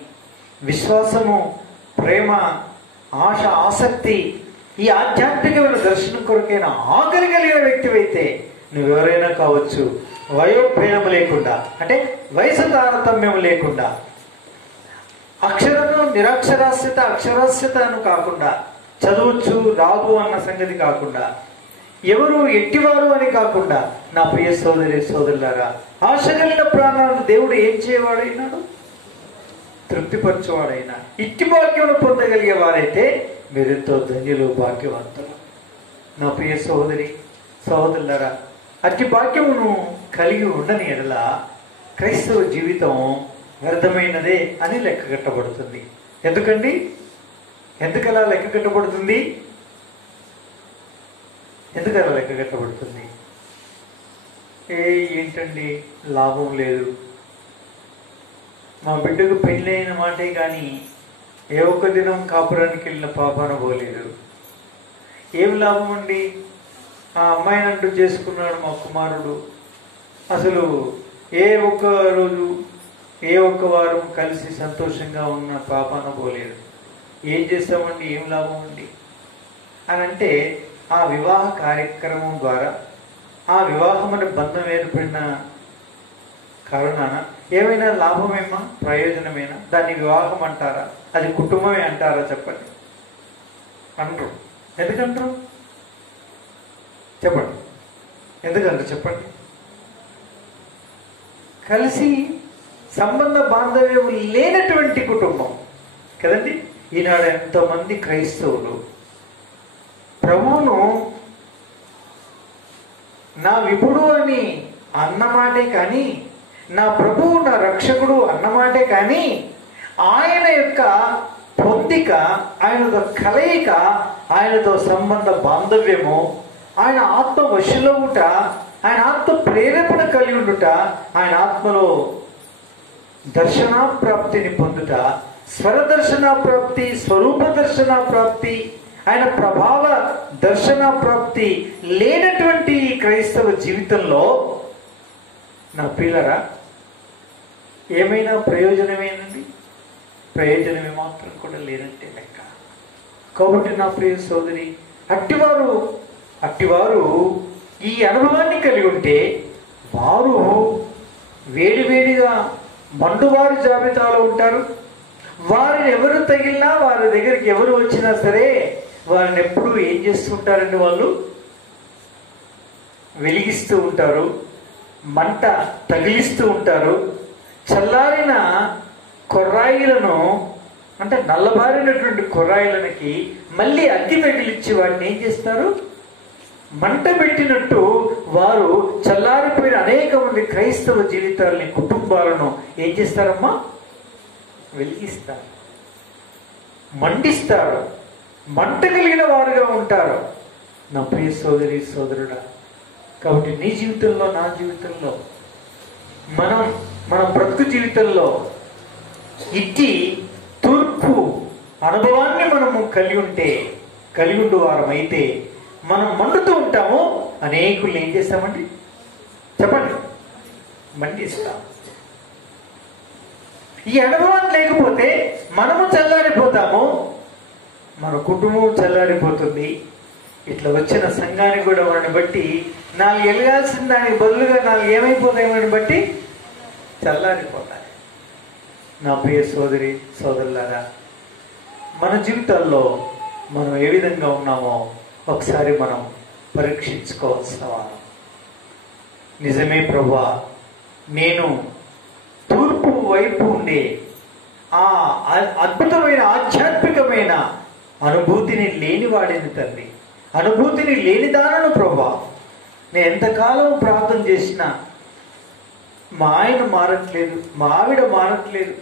విశ్వాసము, ప్రేమ, ఆశ, ఆసక్తి, ఈ ఆధ్యాత్మికమైన దర్శనం కొరకైనా ఆకలి కలిగిన వ్యక్తివైతే నువ్వెవరైనా కావచ్చు, వయోభేదం లేకుండా, అంటే వయసు తారతమ్యం లేకుండా, అక్షరము నిరక్షరాస్యత అక్షరాస్యతను కాకుండా, చదవచ్చు రాదు అన్న సంగతి కాకుండా, ఎవరు ఎట్టివారు అని కాకుండా, నా ప్రియ సోదరి సోదరులారా, ఆశ కలిగిన ప్రాణాలను దేవుడు ఏం చేయవాడైనాడు? తృప్తిపరచువాడైనా. ఇట్టి భాగ్యమును పొందగలిగే వారైతే మీరెంతో ధన్యులు, భాగ్యవంతులు. నా ప్రియ సోదరి సోదరులారా, అట్టి భాగ్యమును కలిగి ఉండని ఎడల క్రైస్తవ జీవితం వ్యర్థమైనదే అని లెక్క కట్టబడుతుంది. ఎందుకండి? ఎందుకలా లెక్క కట్టబడుతుంది? ఎందుకలా లెక్క కట్టబడుతుంది? ఏంటండి లాభం లేదు, మా బిడ్డకు పెళ్ళి అయిన మాటే కానీ ఏ ఒక్క దినం కాపురానికి వెళ్ళిన పాపాన పోలేదు. ఏం లాభం అండి? ఆ అమ్మాయిని అంటూ చేసుకున్నాడు మా కుమారుడు, అసలు ఏ ఒక్క రోజు ఏ ఒక్క వారం కలిసి సంతోషంగా ఉన్న పాపాన పోలేదు. ఏం చేస్తామండి? ఏం లాభం అండి అని అంటే, ఆ వివాహ కార్యక్రమం ద్వారా ఆ వివాహం అనే బంధం ఏర్పడిన కారణాన ఏమైనా లాభమేమా, ప్రయోజనమేనా? దాన్ని వివాహం అంటారా? అది కుటుంబమే అంటారా? చెప్పండి. అనరు. ఎందుకంటారు? చెప్పండి. ఎందుకంటారు? చెప్పండి. కలిసి సంబంధ బాంధవ్యం లేనటువంటి కుటుంబం కదండి. ఈనాడు ఎంతోమంది క్రైస్తవులు ప్రభువును నా విభుడు అని అన్నమాటే కానీ, నా ప్రభువు నా రక్షకుడు అన్నమాటే కానీ, ఆయన యొక్క పొందిక, ఆయనతో కలయిక, ఆయనతో సంబంధ బాంధవ్యము, ఆయన ఆత్మ వశులవుట, ఆయన ఆత్మ ప్రేరేపణ కలిగి ఉండుట, ఆయన ఆత్మలో దర్శనాప్రాప్తిని పొందుట, స్వర దర్శనాప్రాప్తి, స్వరూప దర్శనాప్రాప్తి, ఆయన ప్రభావ దర్శనాప్రాప్తి లేనటువంటి క్రైస్తవ జీవితంలో నా ప్రియులారా ఏమైనా ప్రయోజనమేనండి? ప్రయోజనమే మాత్రం కూడా లేనట్టే లెక్క. కాబట్టి నా ప్రియ సోదరి, అట్టివారు ఈ అనుభవాన్ని కలిగి ఉంటే వారు వేడివేడిగా మండువారి జాబితాలో ఉంటారు. వారిని ఎవరు తగిలినా, వారి దగ్గరికి ఎవరు వచ్చినా సరే, వారిని ఎప్పుడు ఏం చేస్తుంటారండి? వాళ్ళు వెలిగిస్తూ ఉంటారు, మంట తగిలిస్తూ ఉంటారు. చల్లారిన కొర్రాయిలను, అంటే నల్లబారినటువంటి కొర్రాయిలకి మళ్ళీ అగ్గి తగిలిచ్చి వాటిని ఏం చేస్తారు? మంట పెట్టినట్టు వారు చల్లారిపోయిన అనేక మంది క్రైస్తవ జీవితాలని, కుటుంబాలను ఏం చేస్తారమ్మా? వెలిగిస్తారు, మండిస్తారు, మంట కలిగిన వారుగా ఉంటారు. నా ప్రియ సోదరి సోదరుడా, కాబట్టి నీ జీవితంలో, నా జీవితంలో, మన బ్రతుకు జీవితంలో ఇట్టి తూర్పు అనుభవాన్ని మనము కలిగి ఉండు వారమైతే మనం మండుతూ ఉంటాము. అనేకులు ఏం చేస్తామండి? చెప్పండి. మండిస్తాం. ఈ అనుభవం లేకపోతే మనము చల్లారిపోతాము, మన కుటుంబం చల్లారిపోతుంది. ఇట్లా వచ్చిన సంఘానికి కూడా వాడిని బట్టి 4 ఎలగాల్సిన దానికి బదులుగా 4 ఏమైపోతాయి? వాడిని బట్టి చల్లారిపోతాయి. నా ప్రియ సోదరి సోదరులారా, మన జీవితాల్లో మనం ఏ విధంగా ఉన్నామో ఒకసారి మనం పరీక్షించుకోవాల్సిన వారు. నిజమే ప్రభువా, నేను తూర్పు వైపు ఉండే ఆ అద్భుతమైన ఆధ్యాత్మికమైన అనుభూతిని లేనివాడిని తండ్రి, అనుభూతిని లేనిదానను ప్రభువా. నేను ఎంతకాలం ప్రార్థన చేసినా మా ఆయన మారట్లేదు, మా ఆవిడ మారట్లేదు,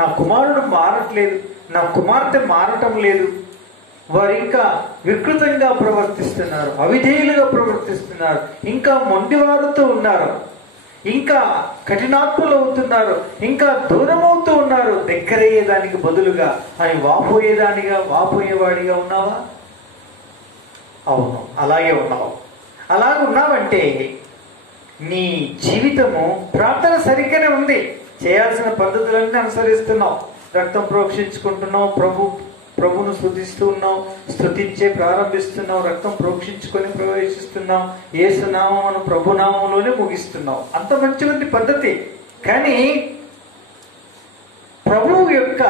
నా కుమారుడు మారట్లేదు, నా కుమార్తె మారటం లేదు. వారు ఇంకా వికృతంగా ప్రవర్తిస్తున్నారు, అవిధేయులుగా ప్రవర్తిస్తున్నారు, ఇంకా మొండివారుతో ఉన్నారు, ఇంకా కఠినాత్ములు అవుతున్నారు, ఇంకా దూరం అవుతూ ఉన్నారు దగ్గరయ్యేదానికి బదులుగా అని వాపోయేవాడిగా ఉన్నావా? అవును, అలాగే ఉన్నావు. అలాగే ఉన్నావంటే నీ జీవితము ప్రార్థన సరిగ్గానే ఉంది. చేయాల్సిన పద్ధతులన్నీ అనుసరిస్తున్నావు, రక్తం ప్రోక్షించుకుంటున్నావు, ప్రభును స్తుతిస్తూ ఉన్నావు, స్తుతించే ప్రారంభిస్తున్నావు, రక్తం ప్రోక్షించుకొని ప్రవేశిస్తున్నావు, యేసునామమును ప్రభునామంలోనే ముగిస్తున్నావు. అంత మంచి పద్ధతి. కానీ ప్రభువు యొక్క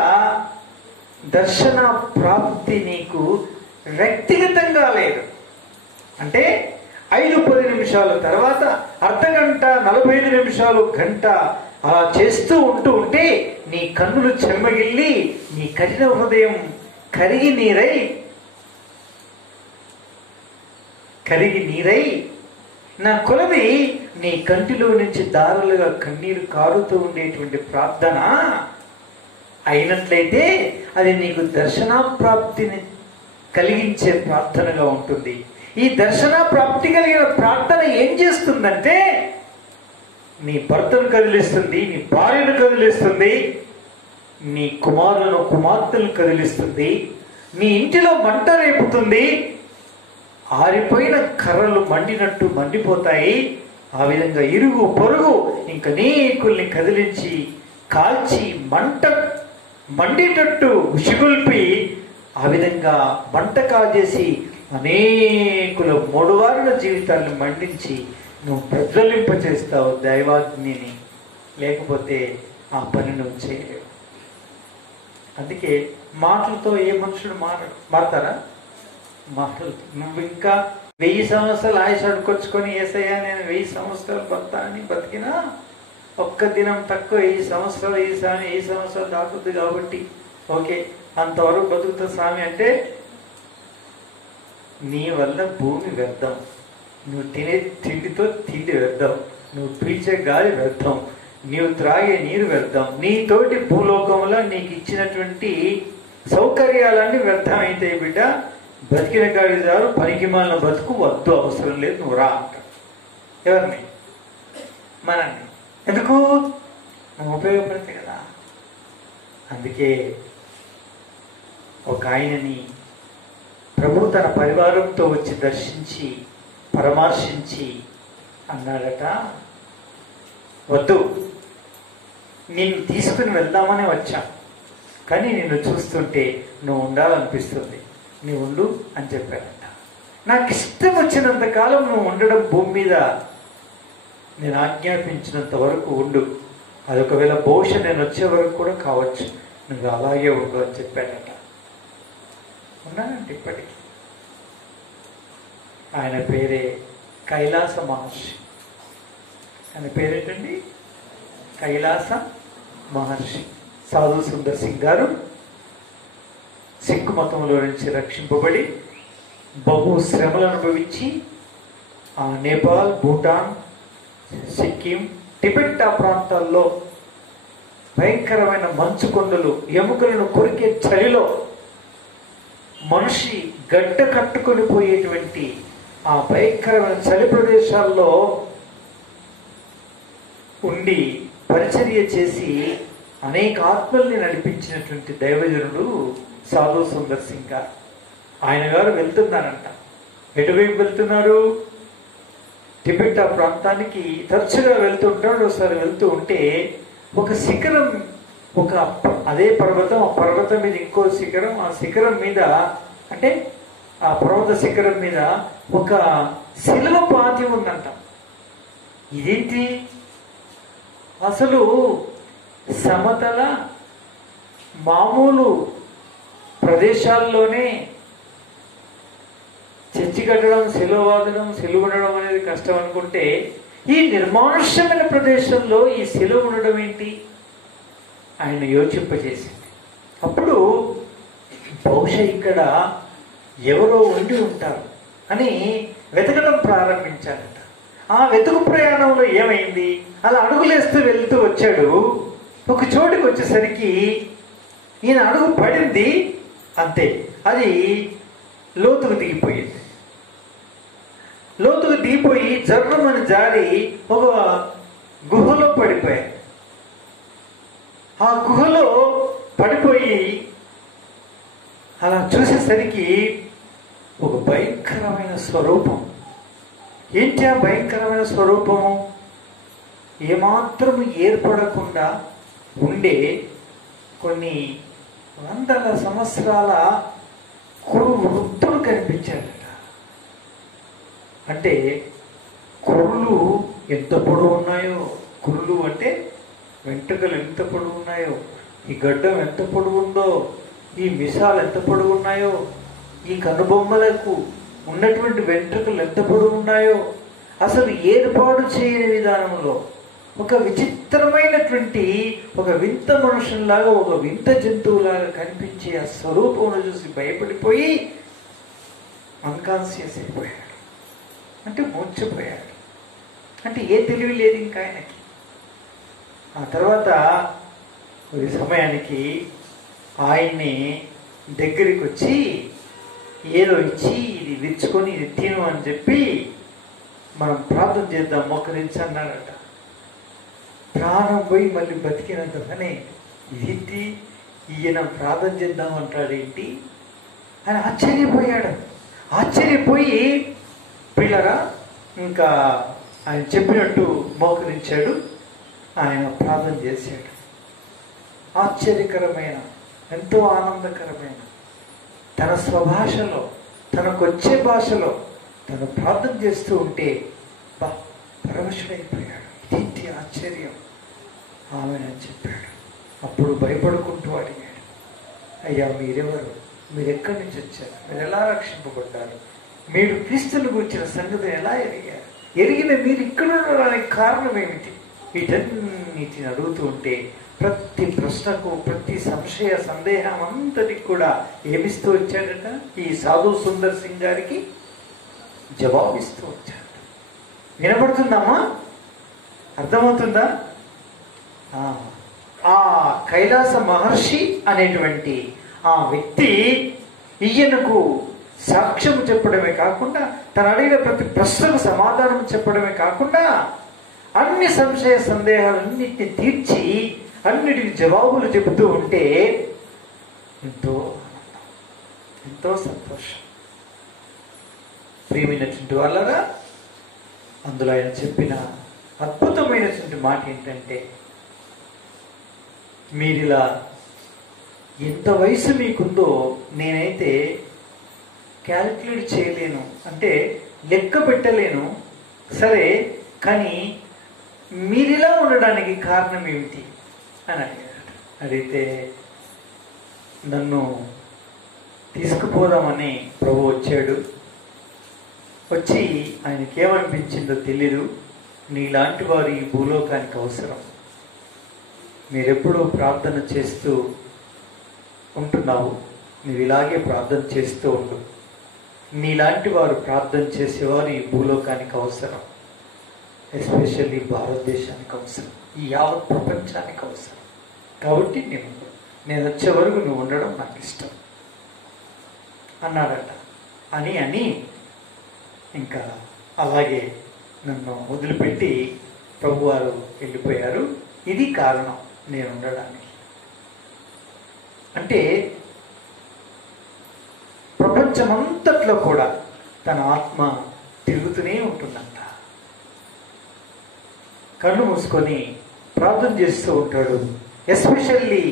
దర్శన ప్రాప్తి నీకు వ్యక్తిగతంగా లేదు. అంటే 5-10 నిమిషాల తర్వాత అర్ధగంట, 45 నిమిషాలు, గంట అలా చేస్తూ ఉంటే నీ కన్నులు చెమ్మగిల్లి, నీ కఠిన హృదయం కరిగి నీరై నా కొలది నీ కంటిలో నుంచి దారులుగా కన్నీరు కారుతూ ఉండేటువంటి ప్రార్థన అయినట్లయితే అది నీకు దర్శన ప్రాప్తిని కలిగించే ప్రార్థనగా ఉంటుంది. ఈ దర్శన ప్రాప్తి కలిగిన ప్రార్థన ఏం చేస్తుందంటే నీ భర్తను కదిలిస్తుంది, నీ భార్యను కదిలిస్తుంది, నీ కుమారులను కుమార్తెలను కదిలిస్తుంది, నీ ఇంటిలో మంట రేపుతుంది, ఆరిపోయిన కర్రలు మండినట్టు మండిపోతాయి. ఆ విధంగా ఇరుగు పొరుగు ఇంకా అనేకుల్ని కదిలించి కాల్చి మండేటట్టు ఉసిగొల్పి ఆ విధంగా మంట కాజేసి అనేకుల మూడువారుల జీవితాలను మండించి నువ్వు ప్రజ్వలింపచేస్తావు దైవాగ్నిని. లేకపోతే ఆ పని నువ్వు చేయలేవు. అందుకే మాటలతో ఏ మనుషుడు మారతారా? మాటలు. నువ్వు ఇంకా 1000 సంవత్సరాలు ఆయుష్ అడుకొచ్చుకొని ఏసయ్యా నేను 1000 సంవత్సరాలు బతాని బతికినా ఒక్క దినం తక్కువ 1000 సంవత్సరాలు, 1000 సంవత్సరాలు దాటుద్ది కాబట్టి ఓకే అంతవరకు బతుకుతా స్వామి అంటే నీ వల్ల భూమి వ్యర్థం, నువ్వు తినే తిండితో తిండి వ్యర్థం, నువ్వు పీల్చే గాలి వ్యర్థం, నీవు త్రాగే నీరు వ్యర్థం, నీతోటి భూలోకంలో నీకు ఇచ్చినటువంటి సౌకర్యాలన్నీ వ్యర్థమైతాయి బిడ్డ. బతికిన గాడి దారు పనికి మాలిన బతుకు వద్దు, అవసరం లేదు, నువ్వు రా అంట. ఎవరిని? మనల్ని. ఎందుకు? నువ్వు ఉపయోగపడితే కదా. అందుకే ఒక ఆయనని ప్రభు తన పరివారంతో వచ్చి దర్శించి పరామర్శించి అన్నాడట, వద్దు, నిన్ను తీసుకుని వెళ్దామనే వచ్చా, కానీ నిన్ను చూస్తుంటే నువ్వు ఉండాలనిపిస్తుంది, నువ్వు ఉండు అని చెప్పాడట. నాకు ఇష్టం వచ్చినంత కాలం నువ్వు ఉండడం భూమి మీద నేను ఆజ్ఞాపించినంత వరకు ఉండు, అది ఒకవేళ బహుశా నేను వచ్చే వరకు కూడా కావచ్చు, నువ్వు అలాగే ఉండు అని చెప్పాడట. ఉన్నానంటే ఇప్పటికీ. ఆయన పేరే కైలాస మహర్షి. ఆయన పేరేంటండి? కైలాస మహర్షి. సాధు సుందర్ సింగ్ గారు సిక్కు మతంలో నుంచి రక్షింపబడి బహు శ్రమలు అనుభవించి నేపాల్, భూటాన్, సిక్కిం, టిబెట్ ఆ ప్రాంతాల్లో భయంకరమైన మంచు కొండలు, ఎముకలను కొరికే చలిలో మనిషి గడ్డ కట్టుకొని పోయేటువంటి ఆ భయంకరమైన చలి ప్రదేశాల్లో ఉండి పరిచర్య చేసి అనేక ఆత్మల్ని నడిపించినటువంటి దైవజనుడు సాధు సుందర్ సింగ్ గారు. ఆయన గారు వెళ్తున్నారంట. ఎటువైపు వెళ్తున్నారు? టిబెట్ ఆ ప్రాంతానికి తరచుగా వెళ్తుంటాడు. ఒకసారి వెళ్తూ ఉంటే ఒక శిఖరం, అదే పర్వతం, ఆ పర్వతం మీద ఇంకో శిఖరం, ఆ శిఖరం మీద అంటే ఆ పర్వత శిఖరం మీద ఒక శిలువ పాతి ఉందంట. ఇదేంటి? అసలు సమతల మామూలు ప్రదేశాల్లోనే కట్టడం, శిలువ వాదనం, శిలువ ఉండడం అనేది కష్టం అనుకుంటే, ఈ నిర్మానుష్యమైన ప్రదేశంలో ఈ శిలువ ఉండడం ఏంటి ఆయన యోచింపజేసింది. అప్పుడు బహుశా ఇక్కడ ఎవరో ఉండి ఉంటారు అని వెతకడం ప్రారంభించారట. ఆ వెతుకు ప్రయాణంలో ఏమైంది, అలా అడుగులేస్తూ వెళ్తూ వచ్చాడు. ఒక చోటుకి వచ్చేసరికి ఈయన అడుగు పడింది, అంతే, అది లోతుకు దిగిపోయింది. లోతుకు దిగిపోయి జర్రమని జారి ఒక గుహలో పడిపోయాడు. ఆ గుహలో పడిపోయి అలా చూసేసరికి ఒక భయంకరమైన స్వరూపం. ఏంటి ఆ భయంకరమైన స్వరూపము? ఏమాత్రము ఏర్పడకుండా ఉండే కొన్ని వందల సంవత్సరాల కురు వృద్ధుడు కనిపించాడట. అంటే కురులు ఎంత పొడవు ఉన్నాయో, కురులు అంటే వెంట్రుకలు ఎంత పొడవు ఉన్నాయో, ఈ గడ్డం ఎంత పొడవు ఉందో, ఈ మిసాలు ఎంత పొడవు ఉన్నాయో, ఈ కనుబొమ్మలకు ఉన్నటువంటి వెంట్రుకలు ఎంత పొడవు ఉన్నాయో, అసలు ఏర్పాటు చేయని విధానంలో ఒక విచిత్రమైనటువంటి ఒక వింత మనుషుల్లాగా, ఒక వింత జంతువులాగా కనిపించే ఆ స్వరూపమును చూసి భయపడిపోయి అన్కాన్షియస్ అయిపోయాడు. అంటే మూర్ఛపోయాడు. అంటే ఏ తెలివి లేదు ఇంకా ఆయనకి. ఆ తర్వాత ఒక సమయానికి ఆయన్ని దగ్గరికి వచ్చి ఏదో ఇచ్చి ఇది విచ్చుకొని ఇది తిను అని చెప్పి మనం ప్రార్థన చేద్దాం, మోకరించి అన్నాడట. ప్రాణం పోయి మళ్ళీ బతికినంతనే ఏంటి ఈయన ప్రార్థన చేద్దాం అంటాడేంటి అని ఆశ్చర్యపోయాడు. ఆశ్చర్యపోయి పిల్లరా ఇంకా ఆయన చెప్పినట్టు మోకరించాడు. ఆయన ప్రార్థన చేశాడు. ఆశ్చర్యకరమైన, ఎంతో ఆనందకరమైన తన స్వభాషలో, తనకొచ్చే భాషలో తను ప్రార్థన చేస్తూ ఉంటే పరవశుడైపోయాడు. ఇదేంటి ఆశ్చర్యం ఆమెనని చెప్పాడు. అప్పుడు భయపడుకుంటూ అడిగాడు, అయ్యా మీరెవరు, మీరు ఎక్కడి నుంచి వచ్చారు, మీరు ఎలా రక్షింపబడ్డారు, మీరు క్రీస్తుని గురించిన సంగతిని ఎలా ఎరిగారు, ఎరిగిన మీరు ఇక్కడ ఉండడానికి కారణం ఏమిటి, వీటన్నిటిని అడుగుతూ ఉంటే ప్రతి ప్రశ్నకు, ప్రతి సంశయ సందేహం అంతటికి కూడా ఏమిస్తూ వచ్చాడట, ఈ సాధు సుందర్ సింగ్ గారికి జవాబిస్తూ వచ్చాడు. వినపడుతుందమ్మా? అర్థమవుతుందా? ఆ కైలాస మహర్షి అనేటువంటి ఆ వ్యక్తి ఈయనకు సాక్ష్యం చెప్పడమే కాకుండా, తను అడిగిన ప్రతి ప్రశ్నకు సమాధానం చెప్పడమే కాకుండా, అన్ని సంశయ సందేహాలన్నిటిని తీర్చి అన్నిటికి జవాబులు చెబుతూ ఉంటే ఎంతో ఆనందం, ఎంతో సంతోషం. ప్రియమైనటువంటి వాళ్ళగా అందులో ఆయన చెప్పిన అద్భుతమైనటువంటి మాట ఏంటంటే, మీరిలా ఎంత వయసు మీకుందో నేనైతే క్యాలిక్యులేట్ చేయలేను, అంటే లెక్క పెట్టలేను, సరే కానీ మీరిలా ఉండడానికి కారణం ఏమిటి అని అడిగాడు. అడిగితే నన్ను తీసుకుపోదామని ప్రభు వచ్చాడు. వచ్చి ఆయనకి ఏమనిపించిందో తెలీదు, నీలాంటి వారు ఈ భూలోకానికి అవసరం, మీరెప్పుడూ ప్రార్థన చేస్తూ ఉంటున్నావు, నువ్వు ఇలాగే ప్రార్థన చేస్తూ ఉండు, నీలాంటి వారు ప్రార్థన చేసేవారు ఈ భూలోకానికి అవసరం, ఎస్పెషల్లీ భారతదేశానికి అవసరం, ఈ యావత్ ప్రపంచానికి అవసరం, కాబట్టి నేను వచ్చే వరకు నువ్వు ఉండడం నాకు ఇష్టం అన్నాడట. అని ఇంకా అలాగే నన్ను వదిలిపెట్టి ప్రభువారు వెళ్ళిపోయారు. ఇది కారణం నేను ఉండడానికి. అంటే ప్రపంచమంతట్లో కూడా తన ఆత్మ తిరుగుతూనే ఉంటుందంట. కళ్ళు మూసుకొని ప్రార్థన చేస్తూ ఉంటాడు. ఎస్పెషల్లీ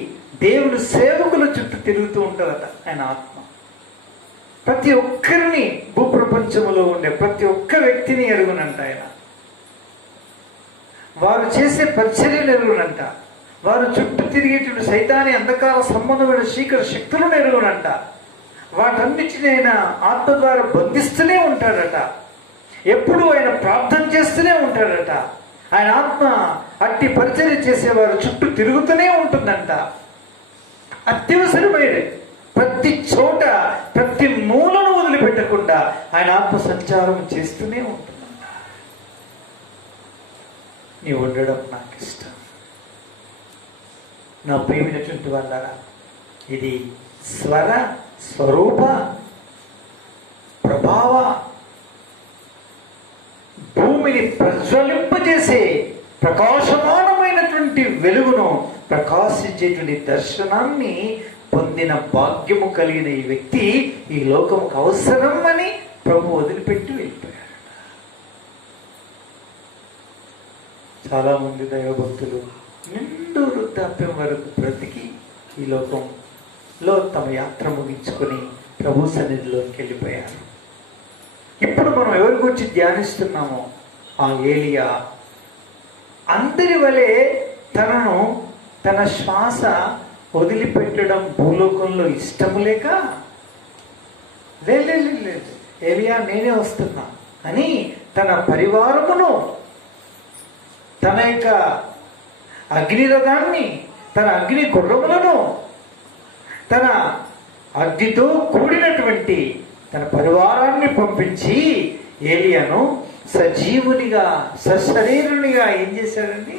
దేవుని సేవకుల చుట్టూ తిరుగుతూ ఉంటాడట ఆయన ఆత్మ. ప్రతి ఒక్కరిని, భూప్రపంచంలో ఉండే ప్రతి ఒక్క వ్యక్తిని ఎరుగునంట ఆయన. వారు చేసే పరిచర్యలు ఎరుగునంట. వారు చుట్టూ తిరిగేటువంటి సైతాన్ని అంధకార సంబంధమైన చీకటి శక్తులను ఎరుగునంట. వాటన్నిటిని ఆయన ఆత్మ ద్వారా బంధిస్తూనే ఉంటాడట. ఎప్పుడు ఆయన ప్రార్థన చేస్తూనే ఉంటాడట. ఆయన ఆత్మ అట్టి పరిచర్య చేసేవారు చుట్టూ తిరుగుతూనే ఉంటుందంట. అత్యవసరమైన ప్రతి చోట ప్రతి మూలను వదిలిపెట్టకుండా ఆయన ఆత్మ సంచారం చేస్తూనే ఉంటుందంట. నీ ఉండడం నాకు ఇష్టం. నా ప్రియమైనటువంటి వాళ్ళారా, ఇది స్వర స్వరూప ప్రభావ భూమిని ప్రజ్వలింపజేసే ప్రకాశమానమైనటువంటి వెలుగును ప్రకాశించేటువంటి దర్శనాన్ని పొందిన భాగ్యము కలిగిన ఈ వ్యక్తి ఈ లోకముకు అవసరం అని ప్రభు వదిలిపెట్టి వెళ్ళిపోయాడు. చాలా మంది దైవభక్తులు నిండు వృద్ధాప్యం వరకు బ్రతికి ఈ లోకంలో తమ యాత్ర ముగించుకొని ప్రభు సన్నిధిలోకి వెళ్ళిపోయారు. ఇప్పుడు మనం ఎవరి గురించి ధ్యానిస్తున్నామో ఆ ఏలియా అందరి వలె తన శ్వాస వదిలిపెట్టడం భూలోకంలో ఇష్టము లేక లేదు ఏలియా నేనే వస్తున్నా అని తన పరివారమును, తన యొక్క అగ్నిరథాన్ని, తన అగ్ని గుర్రములను, తన అగ్నితో కూడినటువంటి తన పరివారాన్ని పంపించి ఏలియాను సజీవునిగా సశరీరునిగా ఏం చేశాడండి?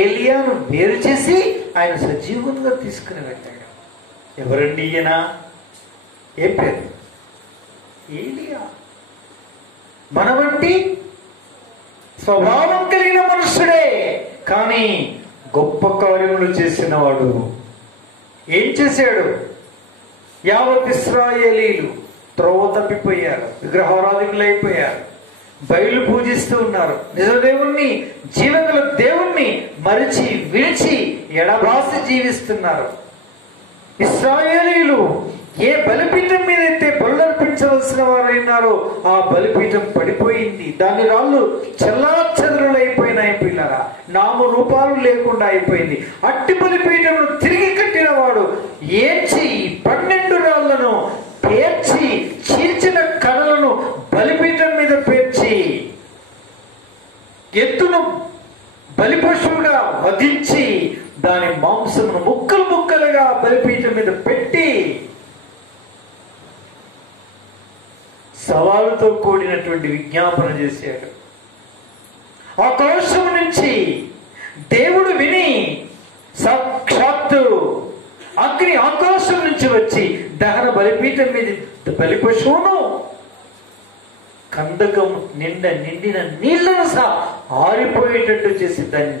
ఏలియాను వేరు చేసి ఆయన సజీవునిగా తీసుకుని వెళ్ళాడు. ఎవరండి ఈయన? ఏ పేరు? ఏలియా. మన వంటి స్వభావం కలిగిన మనుషుడే, కానీ గొప్ప కార్యములు చేసిన వాడు. ఏం చేశాడు? యావత్ ఇశ్రాయేలీలు త్రోవ తప్పిపోయారు, విగ్రహారాధికులైపోయారు, బయలు పూజిస్తూ ఉన్నారు. నిజదేవుణ్ణి, జీవగల దేవుణ్ణి మరిచి విడిచి ఎడబాసి జీవిస్తున్నారు. ఇశ్రాయేలీలు ఏ బలిపీఠం మీదైతే బలులర్పించవలసిన వారైనారో ఆ బలిపీఠం పడిపోయింది. దాని రాళ్ళు చెల్లాచెదరులైపోయినాయి. పిల్లరా, నామరూపాలు లేకుండా అయిపోయింది. అట్టి బలిపీఠం తిరిగి కట్టిన వాడు ఏంచి 12 రాళ్లను పేర్చి చీల్చిన కళలను బలిపీఠం మీద పేర్చి ఎత్తును బలిపశువుగా వధించి దాని మాంసమును ముక్కలు ముక్కలుగా బలిపీఠం మీద పెట్టి సవాలుతో కూడినటువంటి విజ్ఞాపన చేశాడు. ఆకాశం నుంచి దేవుడు విని సాక్షాత్తు అగ్ని ఆకాశం నుంచి వచ్చి దహన బలిపీఠం మీద బలిపశువును కందకం నిండిన నీళ్లను ఆరిపోయేటట్టు చేసి దాన్ని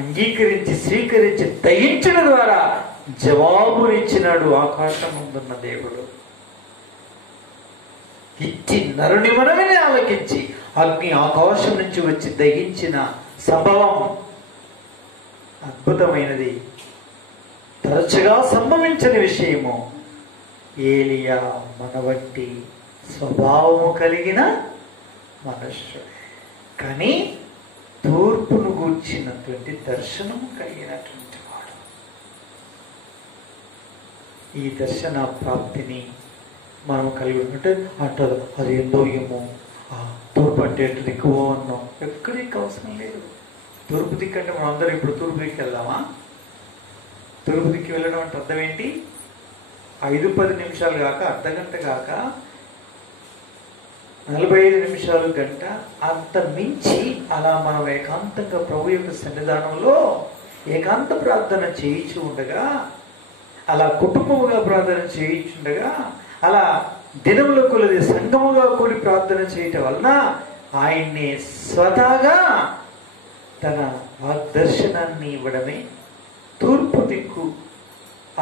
అంగీకరించి స్వీకరించి దయించడం ద్వారా జవాబునిచ్చినాడు ఆకాశం ముందున్న దేవుడు. ఇచ్చి నరుని మనమని ఆలకించి అగ్ని ఆకాశం నుంచి వచ్చి దహించిన సంభవం అద్భుతమైనది, తరచుగా సంభవించని విషయము. ఏలియా మన వంటి స్వభావము కలిగిన మనుష్యుడు, కానీ తూర్పును గూర్చినటువంటి దర్శనము కలిగినటువంటి వాడు. ఈ దర్శన ప్రాప్తిని మనం కలిగి ఉంటే అంటారు, అది ఎందో ఏమో తూర్పు అంటే ఎటు దిక్కువ అన్నాం. ఎక్కడికి అవసరం లేదు. తూర్పు దిక్కు అంటే మనం అందరం ఇప్పుడు తూర్పు దిక్కు వెళ్దామా? తూర్పు దిక్కు వెళ్ళడం అంటే అర్థం ఏంటి? 5-10 నిమిషాలు కాక, అర్ధగంట కాక, 45 నిమిషాలు, గంట, అంత మించి అలా మనం ఏకాంతంగా ప్రభు యొక్క సన్నిధానంలో ఏకాంత ప్రార్థన చేయించి ఉండగా, అలా కుటుంబముగా ప్రార్థన చేయించుండగా, అలా దినముల కొలది సంఘముగా కూడి ప్రార్థన చేయటం వలన ఆయన్ని స్వతహాగా తన వాగ్దర్శనాన్ని ఇవ్వడమే తూర్పు దిక్కు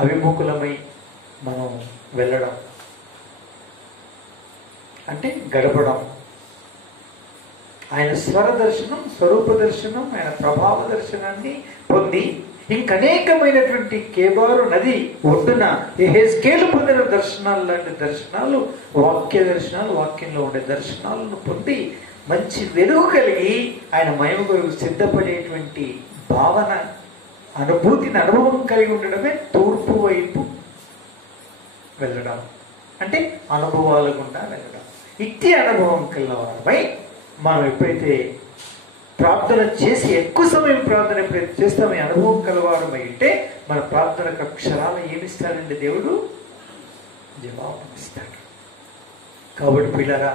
అభిముఖులమై మనం వెళ్ళడం అంటే గడపడం. ఆయన స్వర దర్శనం, స్వరూప దర్శనం, ఆయన ప్రభావ దర్శనాన్ని పొంది ఇంకనేకమైనటువంటి కేబారు నది ఒడ్డున యెహెజ్కేలు పొందిన దర్శనాలు లాంటి దర్శనాలు, వాక్య దర్శనాలు, వాక్యంలో ఉండే దర్శనాలను పొంది మంచి వెలుగు కలిగి ఆయన మహిమ కొరకు సిద్ధపడేటువంటి భావన, అనుభూతిని, అనుభవం కలిగి ఉండడమే తూర్పు వైపు వెళ్ళడం అంటే అనుభవాల గుండా వెళ్ళడం. ఇట్టి అనుభవం కలవారమై మనం ఎప్పుడైతే ప్రార్థన చేసి ఎక్కువ సమయం ప్రార్థన ఎప్పుడైతే చేస్తామో అనుభవం కలవారమై ఉంటే మన ప్రార్థనకు అక్షరాలు ఏమిస్తాడండి దేవుడు? జవాబు ఇస్తాడు. కాబట్టి పిల్లరా,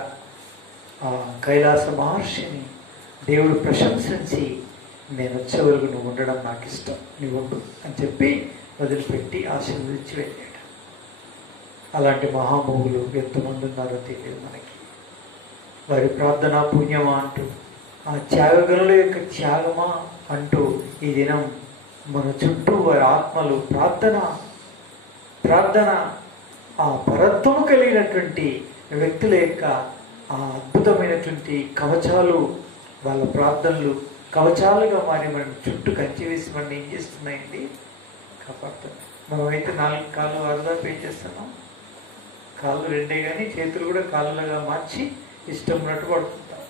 ఆ కైలాస మహర్షిని దేవుడు ప్రశంసించి నేను వచ్చే వరకు నువ్వు ఉండడం నాకు ఇష్టం, నువ్వు ఉండు అని చెప్పి వదిలిపెట్టి ఆశీర్వదించి వెళ్ళాడు. అలాంటి మహామహులు ఎంతమంది ఉన్నారో తెలియదు మనకి. వారి ప్రార్థన పుణ్యమా అంటూ, ఆ త్యాగగనుల యొక్క త్యాగమా అంటూ ఈ దినం మన చుట్టూ వారి ఆత్మలు ప్రార్థన ఆ పరత్వం కలిగినటువంటి వ్యక్తుల యొక్క ఆ అద్భుతమైనటువంటి కవచాలు, వాళ్ళ ప్రార్థనలు కవచాలుగా మారి మన చుట్టూ కంచి వేసి మనం ఏం చేస్తున్నాయండి? కాపాడుతున్నాం. మనమైతే 4 కాళ్ళు అరుదా పే చేస్తున్నాం. కాళ్ళు 2 కానీ చేతులు కూడా కాళ్ళుగా మార్చి ఇష్టం ఉన్నట్టు పడుతుంటాం.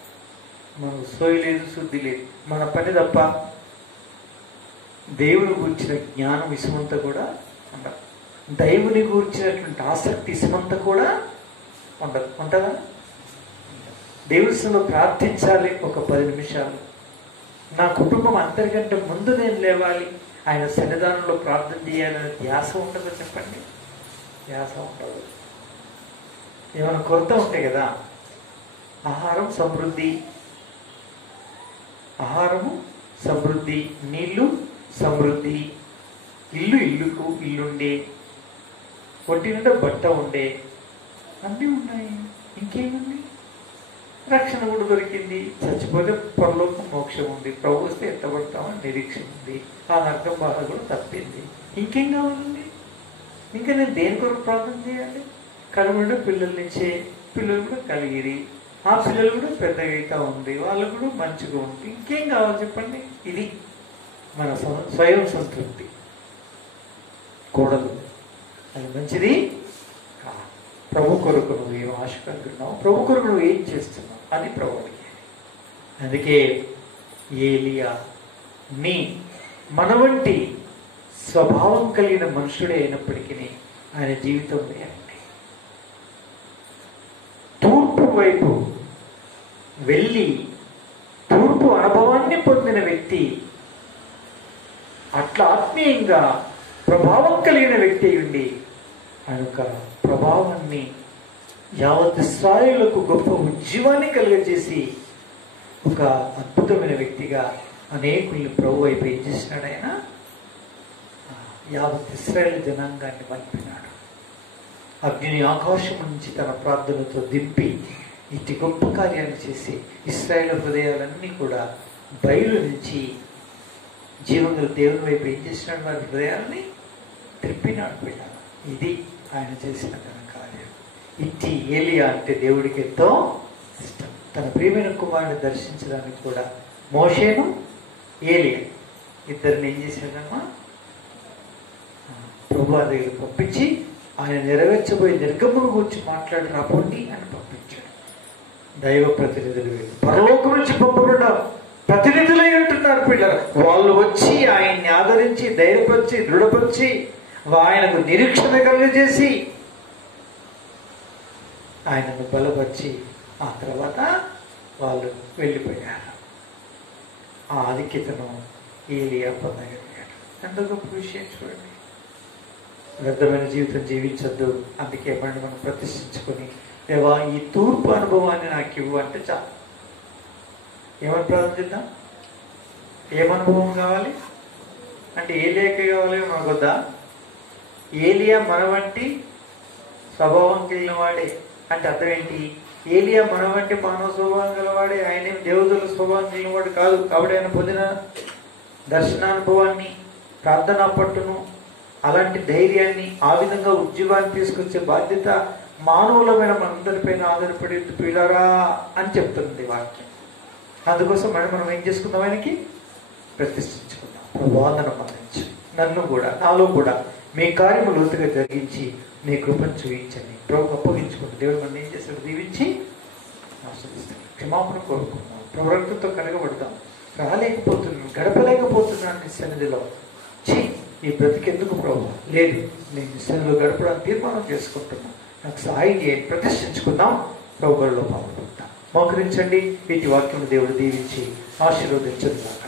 మనకు సోయి లేదు, శుద్ధి లేదు, మన పని తప్ప దేవుని గూర్చిన జ్ఞానం ఇసుమంతా కూడా ఉండదు. దైవుని గూర్చినటువంటి ఆసక్తి ఇసుమంతా కూడా ఉండదు. ఉంటుందా? దేవుడిలో ప్రార్థించాలి ఒక 10 నిమిషాలు. నా కుటుంబం అందరికంటే ముందు నేను లేవాలి, ఆయన సన్నిధానంలో ప్రార్థన చేయాలనే ధ్యాస ఉంటుందో చెప్పండి? ధ్యాస ఉండదు. ఏమైనా కొరత ఉంటాయి కదా. ఆహారము సమృద్ధి, నీళ్లు సమృద్ధి, ఇల్లుకు ఇల్లుండే, ఒంటి నిండా బట్ట ఉండే, అన్నీ ఉన్నాయి. ఇంకేముంది? రక్షణ కూడా దొరికింది. చచ్చిపోతే పరలోకం మోక్షం ఉంది. ప్రభు వస్తే ఎత్తబడతామని నిరీక్షణ ఉంది. ఆ నరకం బాధ కూడా తప్పింది. ఇంకేం కావాలండి? ఇంకా నేను దేని కొరకు ప్రార్థన చేయాలి? కడుపుండే పిల్లల్నిచ్చే పిల్లలు కూడా కలిగిరి, ఆ పిల్లలు కూడా పెద్దగా అవుతా ఉంది, వాళ్ళు కూడా మంచిగా ఉంది. ఇంకేం కావాలి చెప్పండి? ఇది మన స్వయం సంతృప్తి. కూడదు, అది మంచిది. ప్రభు కొరకు నువ్వు ఏం ఆశ కలుగుతున్నావు, ప్రభు కొరకు నువ్వు ఏం చేస్తున్నావు అని ప్రభు అడిగాడు. అందుకే ఏలియా మన వంటి స్వభావం కలిగిన మనుషుడే అయినప్పటికీ ఆయన జీవితం వేరండి. తూర్పు వైపు వెళ్ళి తూర్పు అనుభవాన్ని పొందిన వ్యక్తి, అట్లా ఆత్మీయంగా ప్రభావం కలిగిన వ్యక్తి ఉండి ఆయన యొక్క ప్రభావాన్ని యావత్ ఇశ్రాయేలుకు గొప్ప ఉజ్జీవాన్ని కలిగజేసి ఒక అద్భుతమైన వ్యక్తిగా అనేకుల్ని ప్రభు వైపు ఏం చేసినాడు? ఆయన యావత్ ఇశ్రాయేలు జనాంగాన్ని మలిపినాడు. అగ్ని ఆకాశం నుంచి తన ప్రార్థనతో దింపి ఇట్టి గొప్ప కార్యాన్ని చేసి ఇశ్రాయేలు హృదయాలన్నీ కూడా బయలు నుంచి జీవంగల దేవుని వైపు ఏం చేసినాడు? వారి హృదయాలని త్రిప్పినాడు. పిల్లలు, ఇది ఆయన చేసిన కార్యం. ఇట్టి ఏలియా అంటే దేవుడికి ఎంతో ఇష్టం. తన ప్రియమైన కుమారుని దర్శించడానికి కూడా మోషేను ఏలియా ఇద్దరిని ఏం చేశాడమ్మా? ప్రభు దగ్గర పంపించి ఆయన నెరవేర్చబోయే నిర్గమను గురించి మాట్లాడి రాబోండి అని పంపించాడు. దైవ ప్రతినిధులు పరలోకం నుంచి పంపబడిన ప్రతినిధులై ఉంటున్నారు పిల్లలు. వాళ్ళు వచ్చి ఆయన్ని ఆదరించి ధైర్యపరిచి దృఢపరిచి ఆయనకు నిరీక్షణ కలిగజేసి ఆయనను బలపరిచి ఆ తర్వాత వాళ్ళు వెళ్ళిపోయారు. ఆ ఆధిక్యతను ఏలియా పొందగలిగాడు. ఎంత గొప్ప విషయం చూడండి. వ్యర్థమైన జీవితం జీవించద్దు. అందుకే మనం ప్రతిష్ఠించుకొని దేవా ఈ తూర్పు అనుభవాన్ని నాకు ఇవ్వు అంటే చాలు. ఏమని ప్రార్థిద్దాం? ఏమనుభవం కావాలి అంటే ఏలియాకి కావాలి మనకొద్దా? ఏలియా మన వంటి స్వభావం కలిగిన వాడే అంటే అర్థం ఏంటి? ఏలియా మన వంటి మానవ స్వభావం గలవాడే, ఆయన దేవతల స్వభావం కలిగిన వాడు కాదు. కాబట్టి ఆయన పొందిన దర్శనానుభవాన్ని, ప్రార్థనా పట్టును, అలాంటి ధైర్యాన్ని, ఆ విధంగా ఉద్యోగాన్ని తీసుకొచ్చే బాధ్యత మానవులమైన మనందరిపైన ఆధారపడి పిల్లరా అని చెప్తుంది వాక్యం. అందుకోసం మనం ఏం చేసుకుందాం? ఆయనకి ప్రతిష్ఠించుకుందాం. వాదన మరణించు, నన్ను కూడా నాలో కూడా మీ కార్యము లోతుగా జరిగించి నీ కృపను చూపించండి. ప్రభు అప్పగించుకుంటే దేవుడు మనం ఏం చేస్తాడు? దీవించి ఆస్వాదిస్తాడు. క్షమాపణ కోరుకుందాం. ప్రవృత్తితో కలగబడతాం. రాలేకపోతున్నాను, గడపలేకపోతున్నాను నీ సన్నిధిలో. ఈ బ్రతికెందుకు ప్రభు లేదు, నేను సెలవు గడపడానికి తీర్మానం చేసుకుంటున్నాను, నాకు సహాయం చేయండి. ప్రతిష్ఠించుకుందాం, ప్రభువులో పాల్గొంటాం. మోకరించండి. వీటి వాక్యం దేవుడు దీవించి ఆశీర్వదించుగాక.